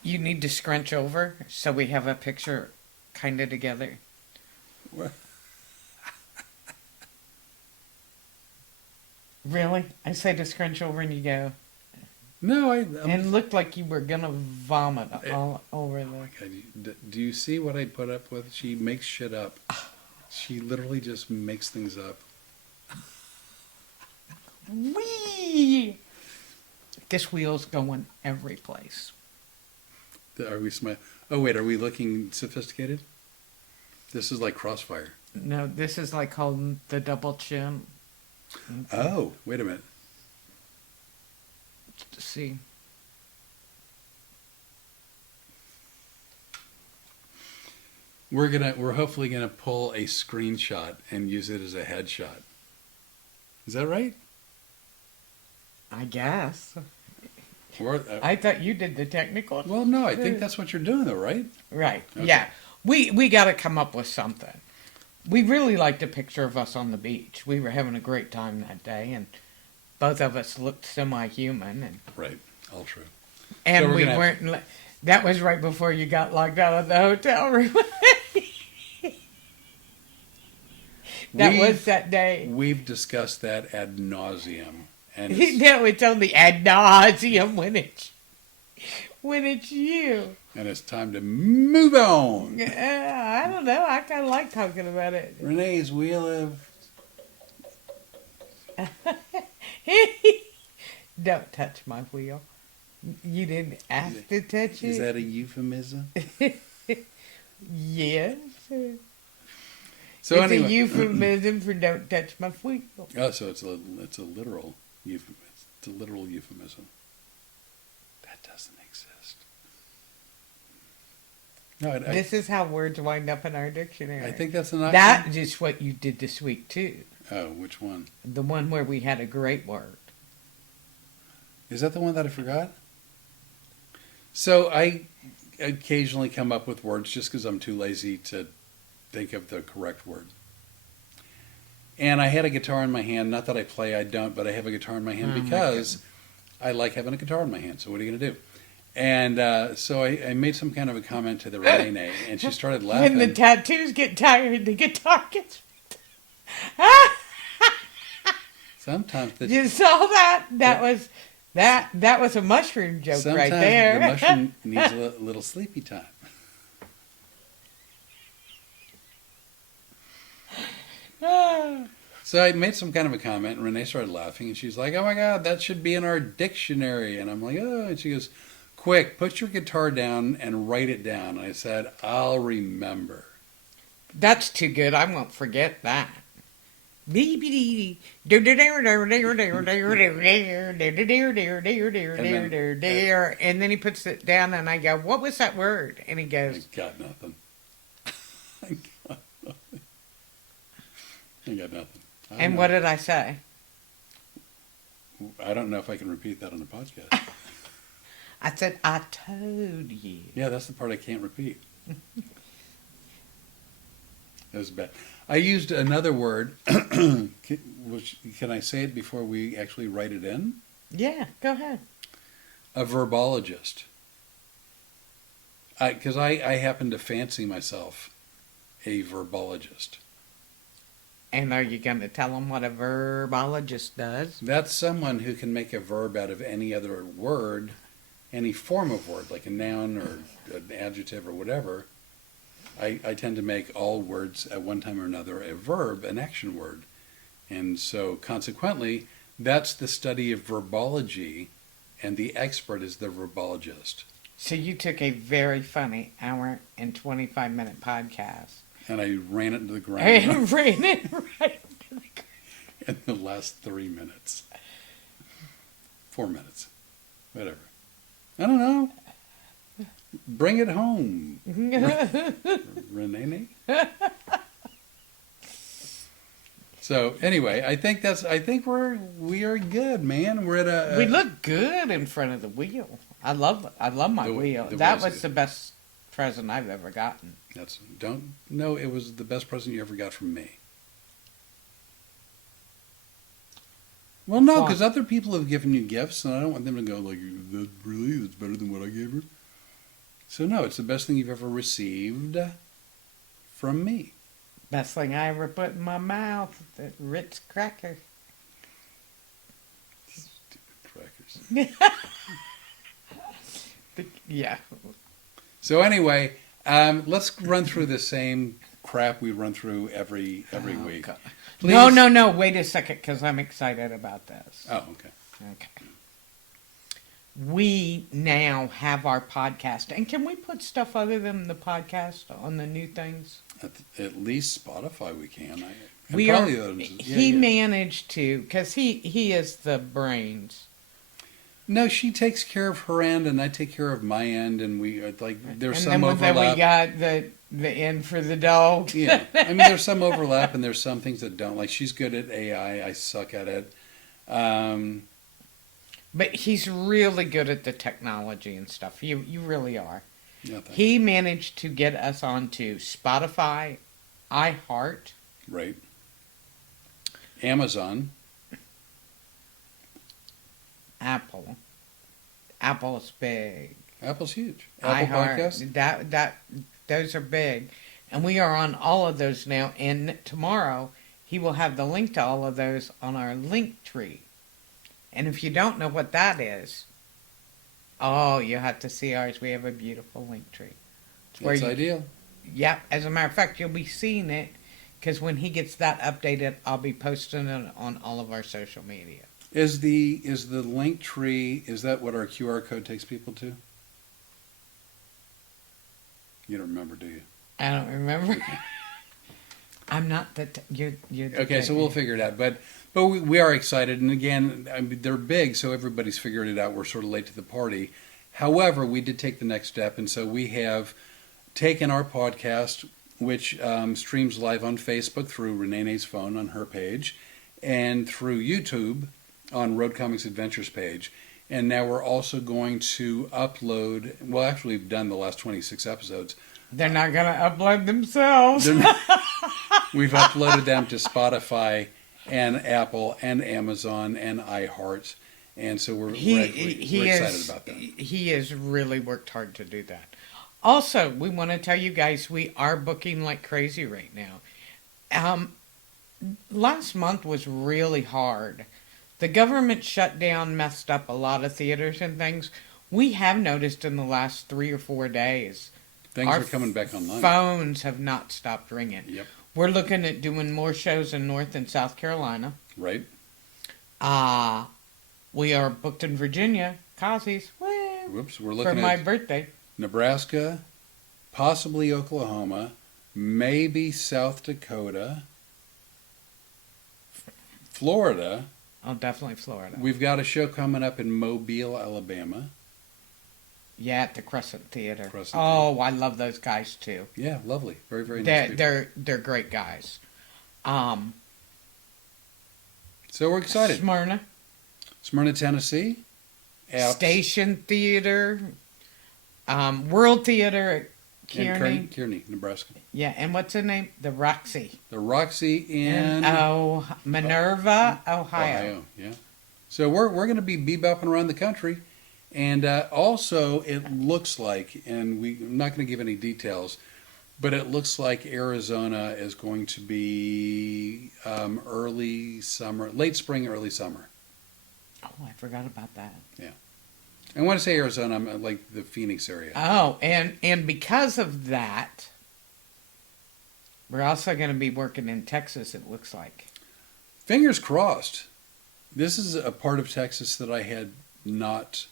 You need to scrunch over so we have a picture kind of together. What? Really? I say to scrunch over and you go. No, And it looked like you were gonna vomit all over there. Oh my God. Do you see what I put up with? She makes shit up. She literally just makes things up. Whee! This wheel's going every place. Are we Oh wait, are we looking sophisticated? This is like Crossfire. No, this is like holding the double chin. Oh, wait a minute. See. We're hopefully gonna pull a screenshot and use it as a headshot. Is that right? I guess. Or, I thought you did the technical. well, no, I think that's what you're doing, though, right? Right. Okay. Yeah. We got to come up with something. We really liked a picture of us on the beach. We were having a great time that day, and both of us looked semi-human. And Right. All true. And So we weren't. That was right before you got locked out of the hotel room. That was that day. We've discussed that ad nauseum, and No, it's only ad nauseum when it's you. it's time to move on. I don't know. I kind of like talking about it. Renee's wheel of... Don't touch my wheel. You didn't ask to touch it. Is that a euphemism? Yes. So It's anyway, a euphemism for don't touch my wheel. oh, so it's a literal euphemism. It's a literal euphemism. That doesn't exist. No, This is how words wind up in our dictionary. I think that's an That is what you did this week too. Oh, which one? The one where we had a great word. Is that the one that I forgot? So I occasionally come up with words just because I'm too lazy to think of the correct word. And I had a guitar in my hand. Not that I play, I don't, but I have a guitar in my hand because I like having a guitar in my hand. So what are you going to do? And so I made some kind of a comment to the Rene, and she started laughing. When the tattoos get tired, the guitar gets... It's Sometimes the You saw that? That was a mushroom joke sometimes right there. the mushroom needs a little sleepy time. So I made some kind of a comment, and Renee started laughing, and she's like, "Oh my God, that should be in our dictionary." And I'm like, "Oh," and she goes, "Quick, put your guitar down and write it down." And I said, "I'll remember." That's too good. I won't forget that. And then he puts it down, and I go, "What was that word?" And he I goes, got nothing. I got nothing. I got nothing. and what did I say? I don't know if I can repeat that on the podcast. I said, "I told you." Yeah, that's the part I can't repeat. That was bad. I used another word. Can I say it before we actually write it in? Yeah, go ahead. A verbologist. Because I happen to fancy myself a verbologist. And are you going to tell them what a verbologist does? That's someone who can make a verb out of any other word, any form of word, like a noun or an adjective or whatever. I tend to make all words at one time or another a verb, an action word. And so consequently, that's the study of verbology, and the expert is the verbologist. So you took a very funny hour and 25-minute podcast. And I ran it into the ground And ran it right into the ground. in the last 3 minutes. 4 minutes. Whatever. I don't know. Bring it home. Rene? So anyway, I think we are good, man. We're at We look good in front of the wheel. I love my wheel. That wheel's was good. the best present I've ever gotten. It was the best present you ever got from me. Well, no, because other people have given you gifts, and I don't want them to go like, "That really is better than what I gave her." So no, it's the best thing you've ever received from me. Best thing I ever put in my mouth, the Ritz cracker. Stupid crackers. Yeah. So anyway, let's run through the same crap we run through every week. God. Please. No. Wait a second, because I'm excited about this. Oh, okay. Okay. We now have our podcast. And can we put stuff other than the podcast on the new things? At least Spotify we can. He managed to, because he is the brains. No, she takes care of her end, and I take care of my end, and we there's and some then overlap. we got the end for the dog. Yeah, I mean there's some overlap, and there's some things that don't. Like she's good at AI, I suck at it. But he's really good at the technology and stuff. You really are. Yeah, thanks. He managed to get us onto Spotify, iHeart, Right. Amazon. Apple. Apple's big. Apple's huge. Apple iHeart. Podcast. Those are big. And we are on all of those now. And tomorrow, he will have the link to all of those on our link tree. And if you don't know what that is, you have to see ours. We have a beautiful link tree. That's ideal. Yep. As a matter of fact, you'll be seeing it because when he gets that updated, I'll be posting it on all of our social media. Is the link tree, is that what our QR code takes people to? You don't remember, do you? I don't remember. I'm not you're Okay, so we'll figure it out. But we are excited, and again, I mean, they're big, so everybody's figured it out. We're sort of late to the party. However, we did take the next step, and so we have taken our podcast, which streams live on Facebook through Renee's phone on her page, and through YouTube on Road Comics Adventures page. And now we're also going to upload, well, actually we've done the last 26 episodes. They're not going to upload themselves. We've uploaded them to Spotify and Apple and Amazon and iHeart. And so we're excited about that. He has really worked hard to do that. Also, we want to tell you guys we are booking like crazy right now. Last month was really hard The government shutdown messed up a lot of theaters and things. We have noticed in the last 3 or 4 days, Things our are coming back online. phones have not stopped ringing. Yep. We're looking at doing more shows in North and South Carolina. Right. We are booked in Virginia, Cozzy's, Whoops. We're for looking my at birthday. Nebraska, possibly Oklahoma, maybe South Dakota, Florida. Oh, definitely Florida. We've got a show coming up in Mobile, Alabama. Yeah, at the Crescent Theater. Crescent Oh, I love those guys too. Yeah, lovely. Very, very nice They're people. they're great guys. So we're excited. Smyrna, Tennessee. Out Station Theater, World Theater at in Kearney. Kearney, Nebraska. Yeah, and what's the name? The Roxy. The Roxy in Minerva, Ohio. Yeah. So we're going to be bebopping around the country. And also, it looks like, and I'm not going to give any details, but it looks like Arizona is going to be early summer, late spring, early summer. Oh, I forgot about that. Yeah. And when I say Arizona, I'm like the Phoenix area. Oh, and because of that, we're also going to be working in Texas, it looks like. Fingers crossed. This is a part of Texas that I had not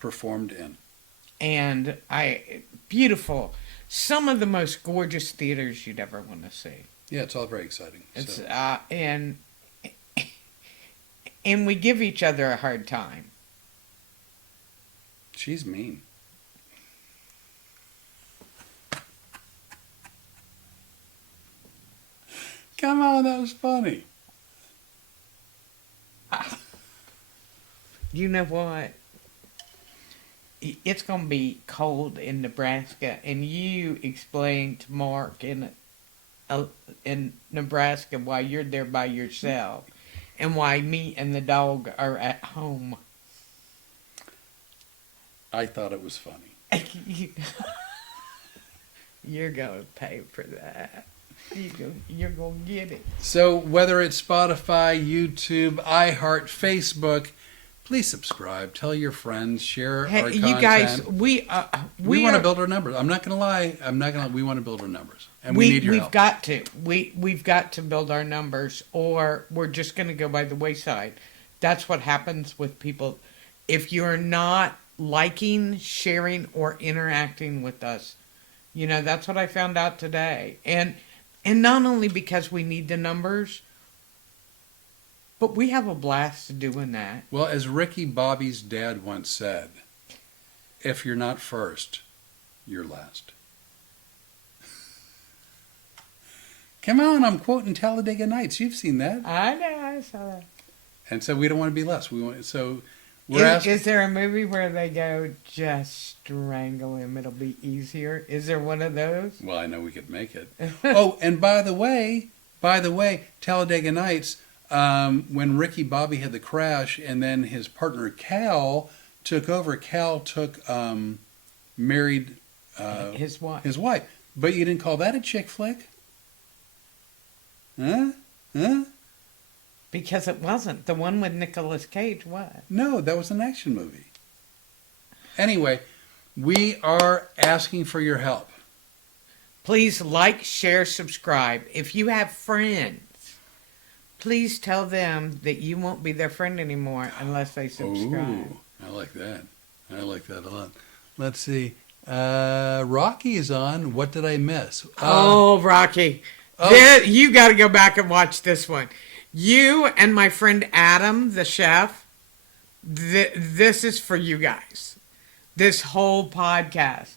performed in. And beautiful. Some of the most gorgeous theaters you'd ever want to see. Yeah, it's all very exciting. It's So. and we give each other a hard time. She's mean. Come on, that was funny. You know what? It's going to be cold in Nebraska, and you explain to Mark in Nebraska why you're there by yourself and why me and the dog are at home. I thought it was funny. You're going to pay for that. You're going to get it. So whether it's Spotify, YouTube, iHeart, Facebook, please subscribe. Tell your friends. Share our content. You guys, we want to build our numbers. I'm not going to lie. We want to build our numbers, and we need your help. We've got to. We've got to build our numbers, or we're just going to go by the wayside. That's what happens with people. If you're not liking, sharing, or interacting with us, that's what I found out today. And not only because we need the numbers, but we have a blast doing that. Well, as Ricky Bobby's dad once said, if you're not first, you're last. Come on, I'm quoting Talladega Nights. You've seen that. I know, I saw that. And so we don't want to be less. Is there a movie where they go, just strangle him, it'll be easier? Is there one of those? Well, I know we could make it. Oh, and by the way, Talladega Nights, when Ricky Bobby had the crash and then his partner Cal took over, married his wife. His wife. But you didn't call that a chick flick? Huh? Because it wasn't. The one with Nicolas Cage, what? No, that was an action movie. Anyway, we are asking for your help. Please like, share, subscribe. If you have friends, please tell them that you won't be their friend anymore unless they subscribe. Ooh, I like that. I like that a lot. Let's see. Rocky is on. What did I miss? Rocky. Oh. You got to go back and watch this one. You and my friend Adam, the chef, this is for you guys. This whole podcast.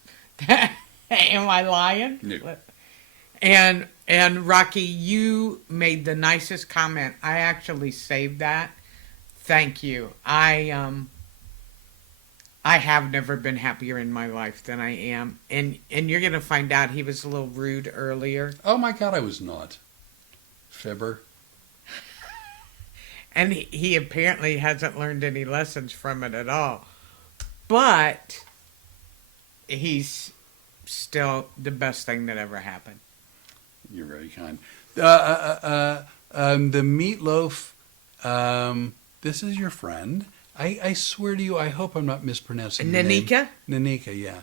Am I lying? No. And Rocky, you made the nicest comment. I actually saved that. Thank you. I have never been happier in my life than I am. And you're going to find out he was a little rude earlier. Oh my God, I was not. Fibber. And he apparently hasn't learned any lessons from it at all. But he's still the best thing that ever happened. You're very kind. The meatloaf this is your friend. I swear to you, I hope I'm not mispronouncing your name. Nanika? Nanika, yeah.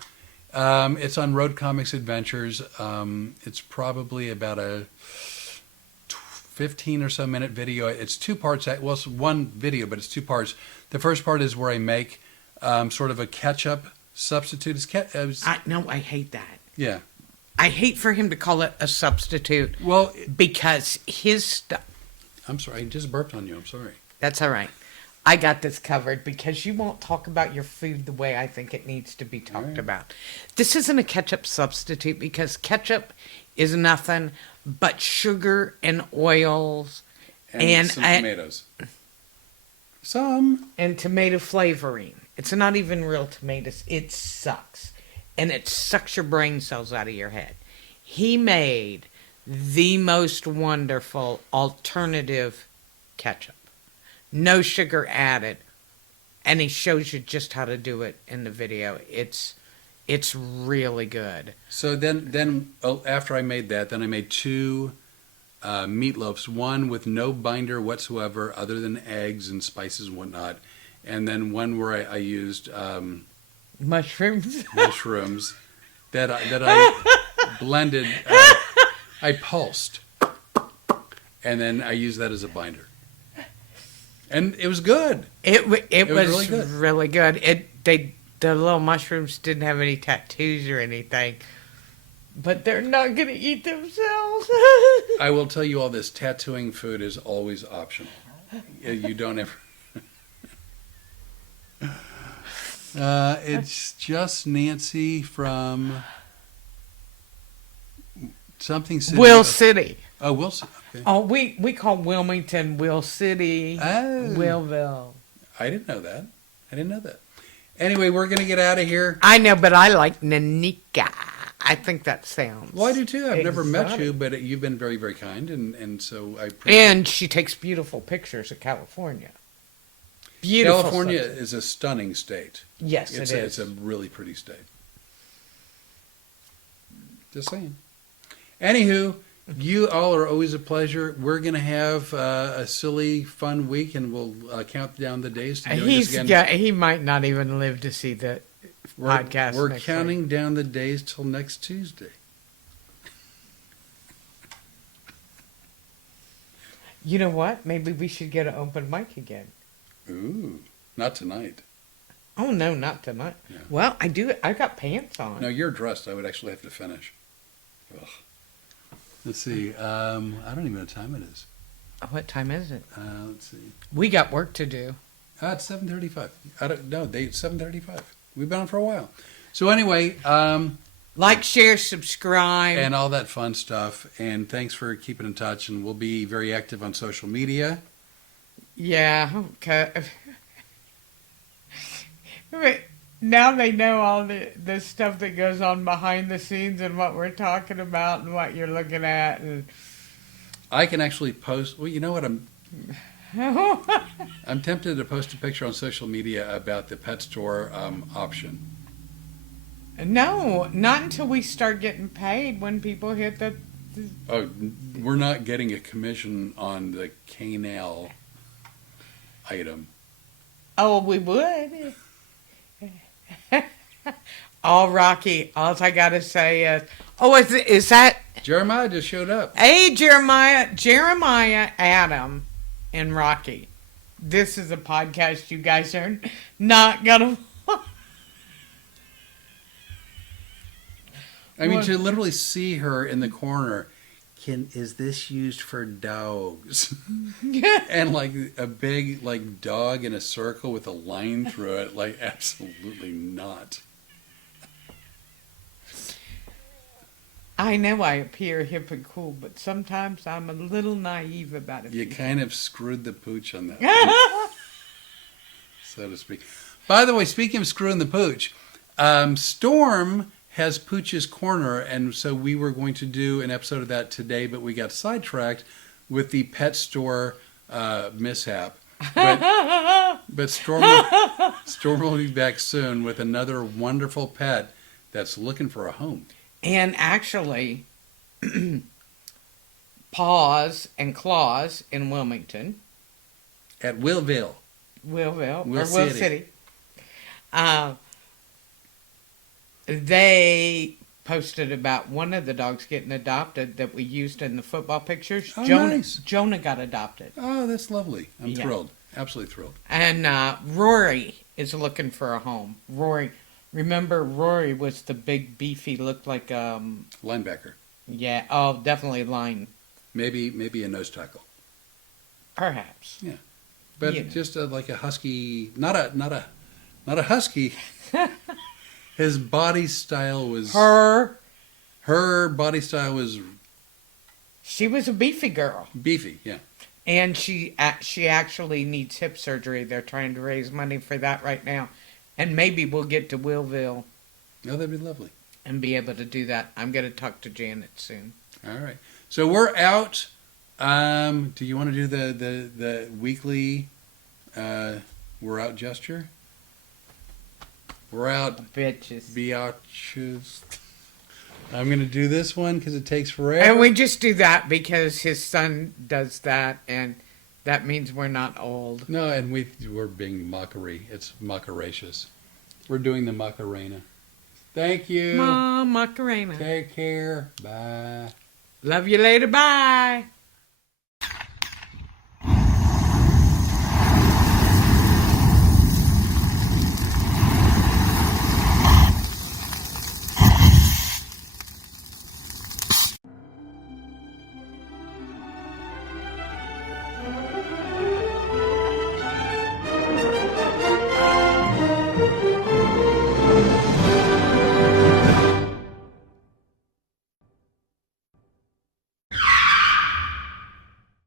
It's on Road Comics Adventures. It's probably about a 15 or so minute video. It's two parts. Well, it's one video, but it's two parts. The first part is where I make sort of a ketchup substitute. No, I hate that. Yeah. I hate for him to call it a substitute. Well, because his stuff. I'm sorry. I just burped on you. I'm sorry. That's all right. I got this covered because you won't talk about your food the way I think it needs to be talked about. This isn't a ketchup substitute because ketchup is nothing but sugar and oils and some tomatoes. And tomato flavoring. It's not even real tomatoes. It sucks. And it sucks your brain cells out of your head. He made the most wonderful alternative ketchup. No sugar added. And he shows you just how to do it in the video. It's really good. So then after I made that, then I made two meatloafs. One with no binder whatsoever other than eggs and spices and whatnot. And then one where I used mushrooms that I blended. I pulsed. And then I used that as a binder. And it was good. It was really good. Really good. The little mushrooms didn't have any tattoos or anything, but they're not going to eat themselves. I will tell you all this: tattooing food is always optional. You don't ever. It's just Nancy from something city. Will City. Oh, Wilson. Okay. Oh, we call Wilmington Will City. Oh. Willville. I didn't know that. Anyway, we're going to get out of here. I know, but I like Nanika. I think that sounds. Well, I do too. I've never met you, but you've been very, very kind, and so I appreciate it. And she takes beautiful pictures of California. Beautiful. California is a stunning state. Yes, it is. It's a really pretty state. Just saying. Anywho, you all are always a pleasure. We're going to have a silly, fun week, and we'll count down the days to doing this again. He might not even live to see the podcast. We're counting down the days till next Tuesday. You know what? Maybe we should get an open mic again. Ooh, not tonight. Oh, no, not tonight. Yeah. Well, I do. I got pants on. No, you're dressed. I would actually have to finish. Ugh. Let's see. I don't even know what time it is. What time is it? Let's see. We got work to do. It's 7:35. I don't know. It's 7:35. We've been on for a while. So anyway, like, share, subscribe, and all that fun stuff. And thanks for keeping in touch. And we'll be very active on social media. Yeah. Okay. Now they know all the stuff that goes on behind the scenes and what we're talking about and what you're looking at. And I can actually post. Well, you know what? I'm tempted to post a picture on social media about the pet store option. No, not until we start getting paid when people hit the... Oh, we're not getting a commission on the canal item. Oh, we would. All Rocky, all I got to say is... Oh, is that... Jeremiah just showed up. Hey, Jeremiah, Adam, and Rocky. This is a podcast you guys are not going to... I mean, to literally see her in the corner, is this used for dogs? And like a big dog in a circle with a line through it, absolutely not. I know I appear hip and cool, but sometimes I'm a little naive about it. You kind of screwed the pooch on that one, so to speak. By the way, speaking of screwing the pooch, Storm has Pooch's Corner, and so we were going to do an episode of that today, but we got sidetracked with the pet store mishap. But Storm will be back soon with another wonderful pet that's looking for a home. And actually, Paws and Claws in Wilmington. At Willville. Willville, Will or Will City. City. They posted about one of the dogs getting adopted that we used in the football pictures. Oh, Jonah, nice. Jonah got adopted. Oh, that's lovely. I'm Yeah. thrilled. Absolutely thrilled. And Rory is looking for a home. Remember Rory was the big beefy, looked like Linebacker. yeah, oh, definitely line, Maybe a nose tackle. perhaps. But Yeah. just like a husky, not a husky. His body style was Her, body style was she was a beefy girl, beefy. Yeah. and she actually needs hip surgery. They're trying to raise money for that right now, and maybe we'll get to Willville Oh, that'd be lovely. and be able to do that. I'm going to talk to Janet soon. All right. So we're out. Do you want to do the weekly we're out gesture? We're out, Bitches. biatches. I'm going to do this one because it takes forever. And we just do that because his son does that, and that means we're not old. No, and we're being mockery. It's mockeracious. We're doing the Macarena. Thank you. Mom, Macarena. Take care. Bye. Love you later. Bye.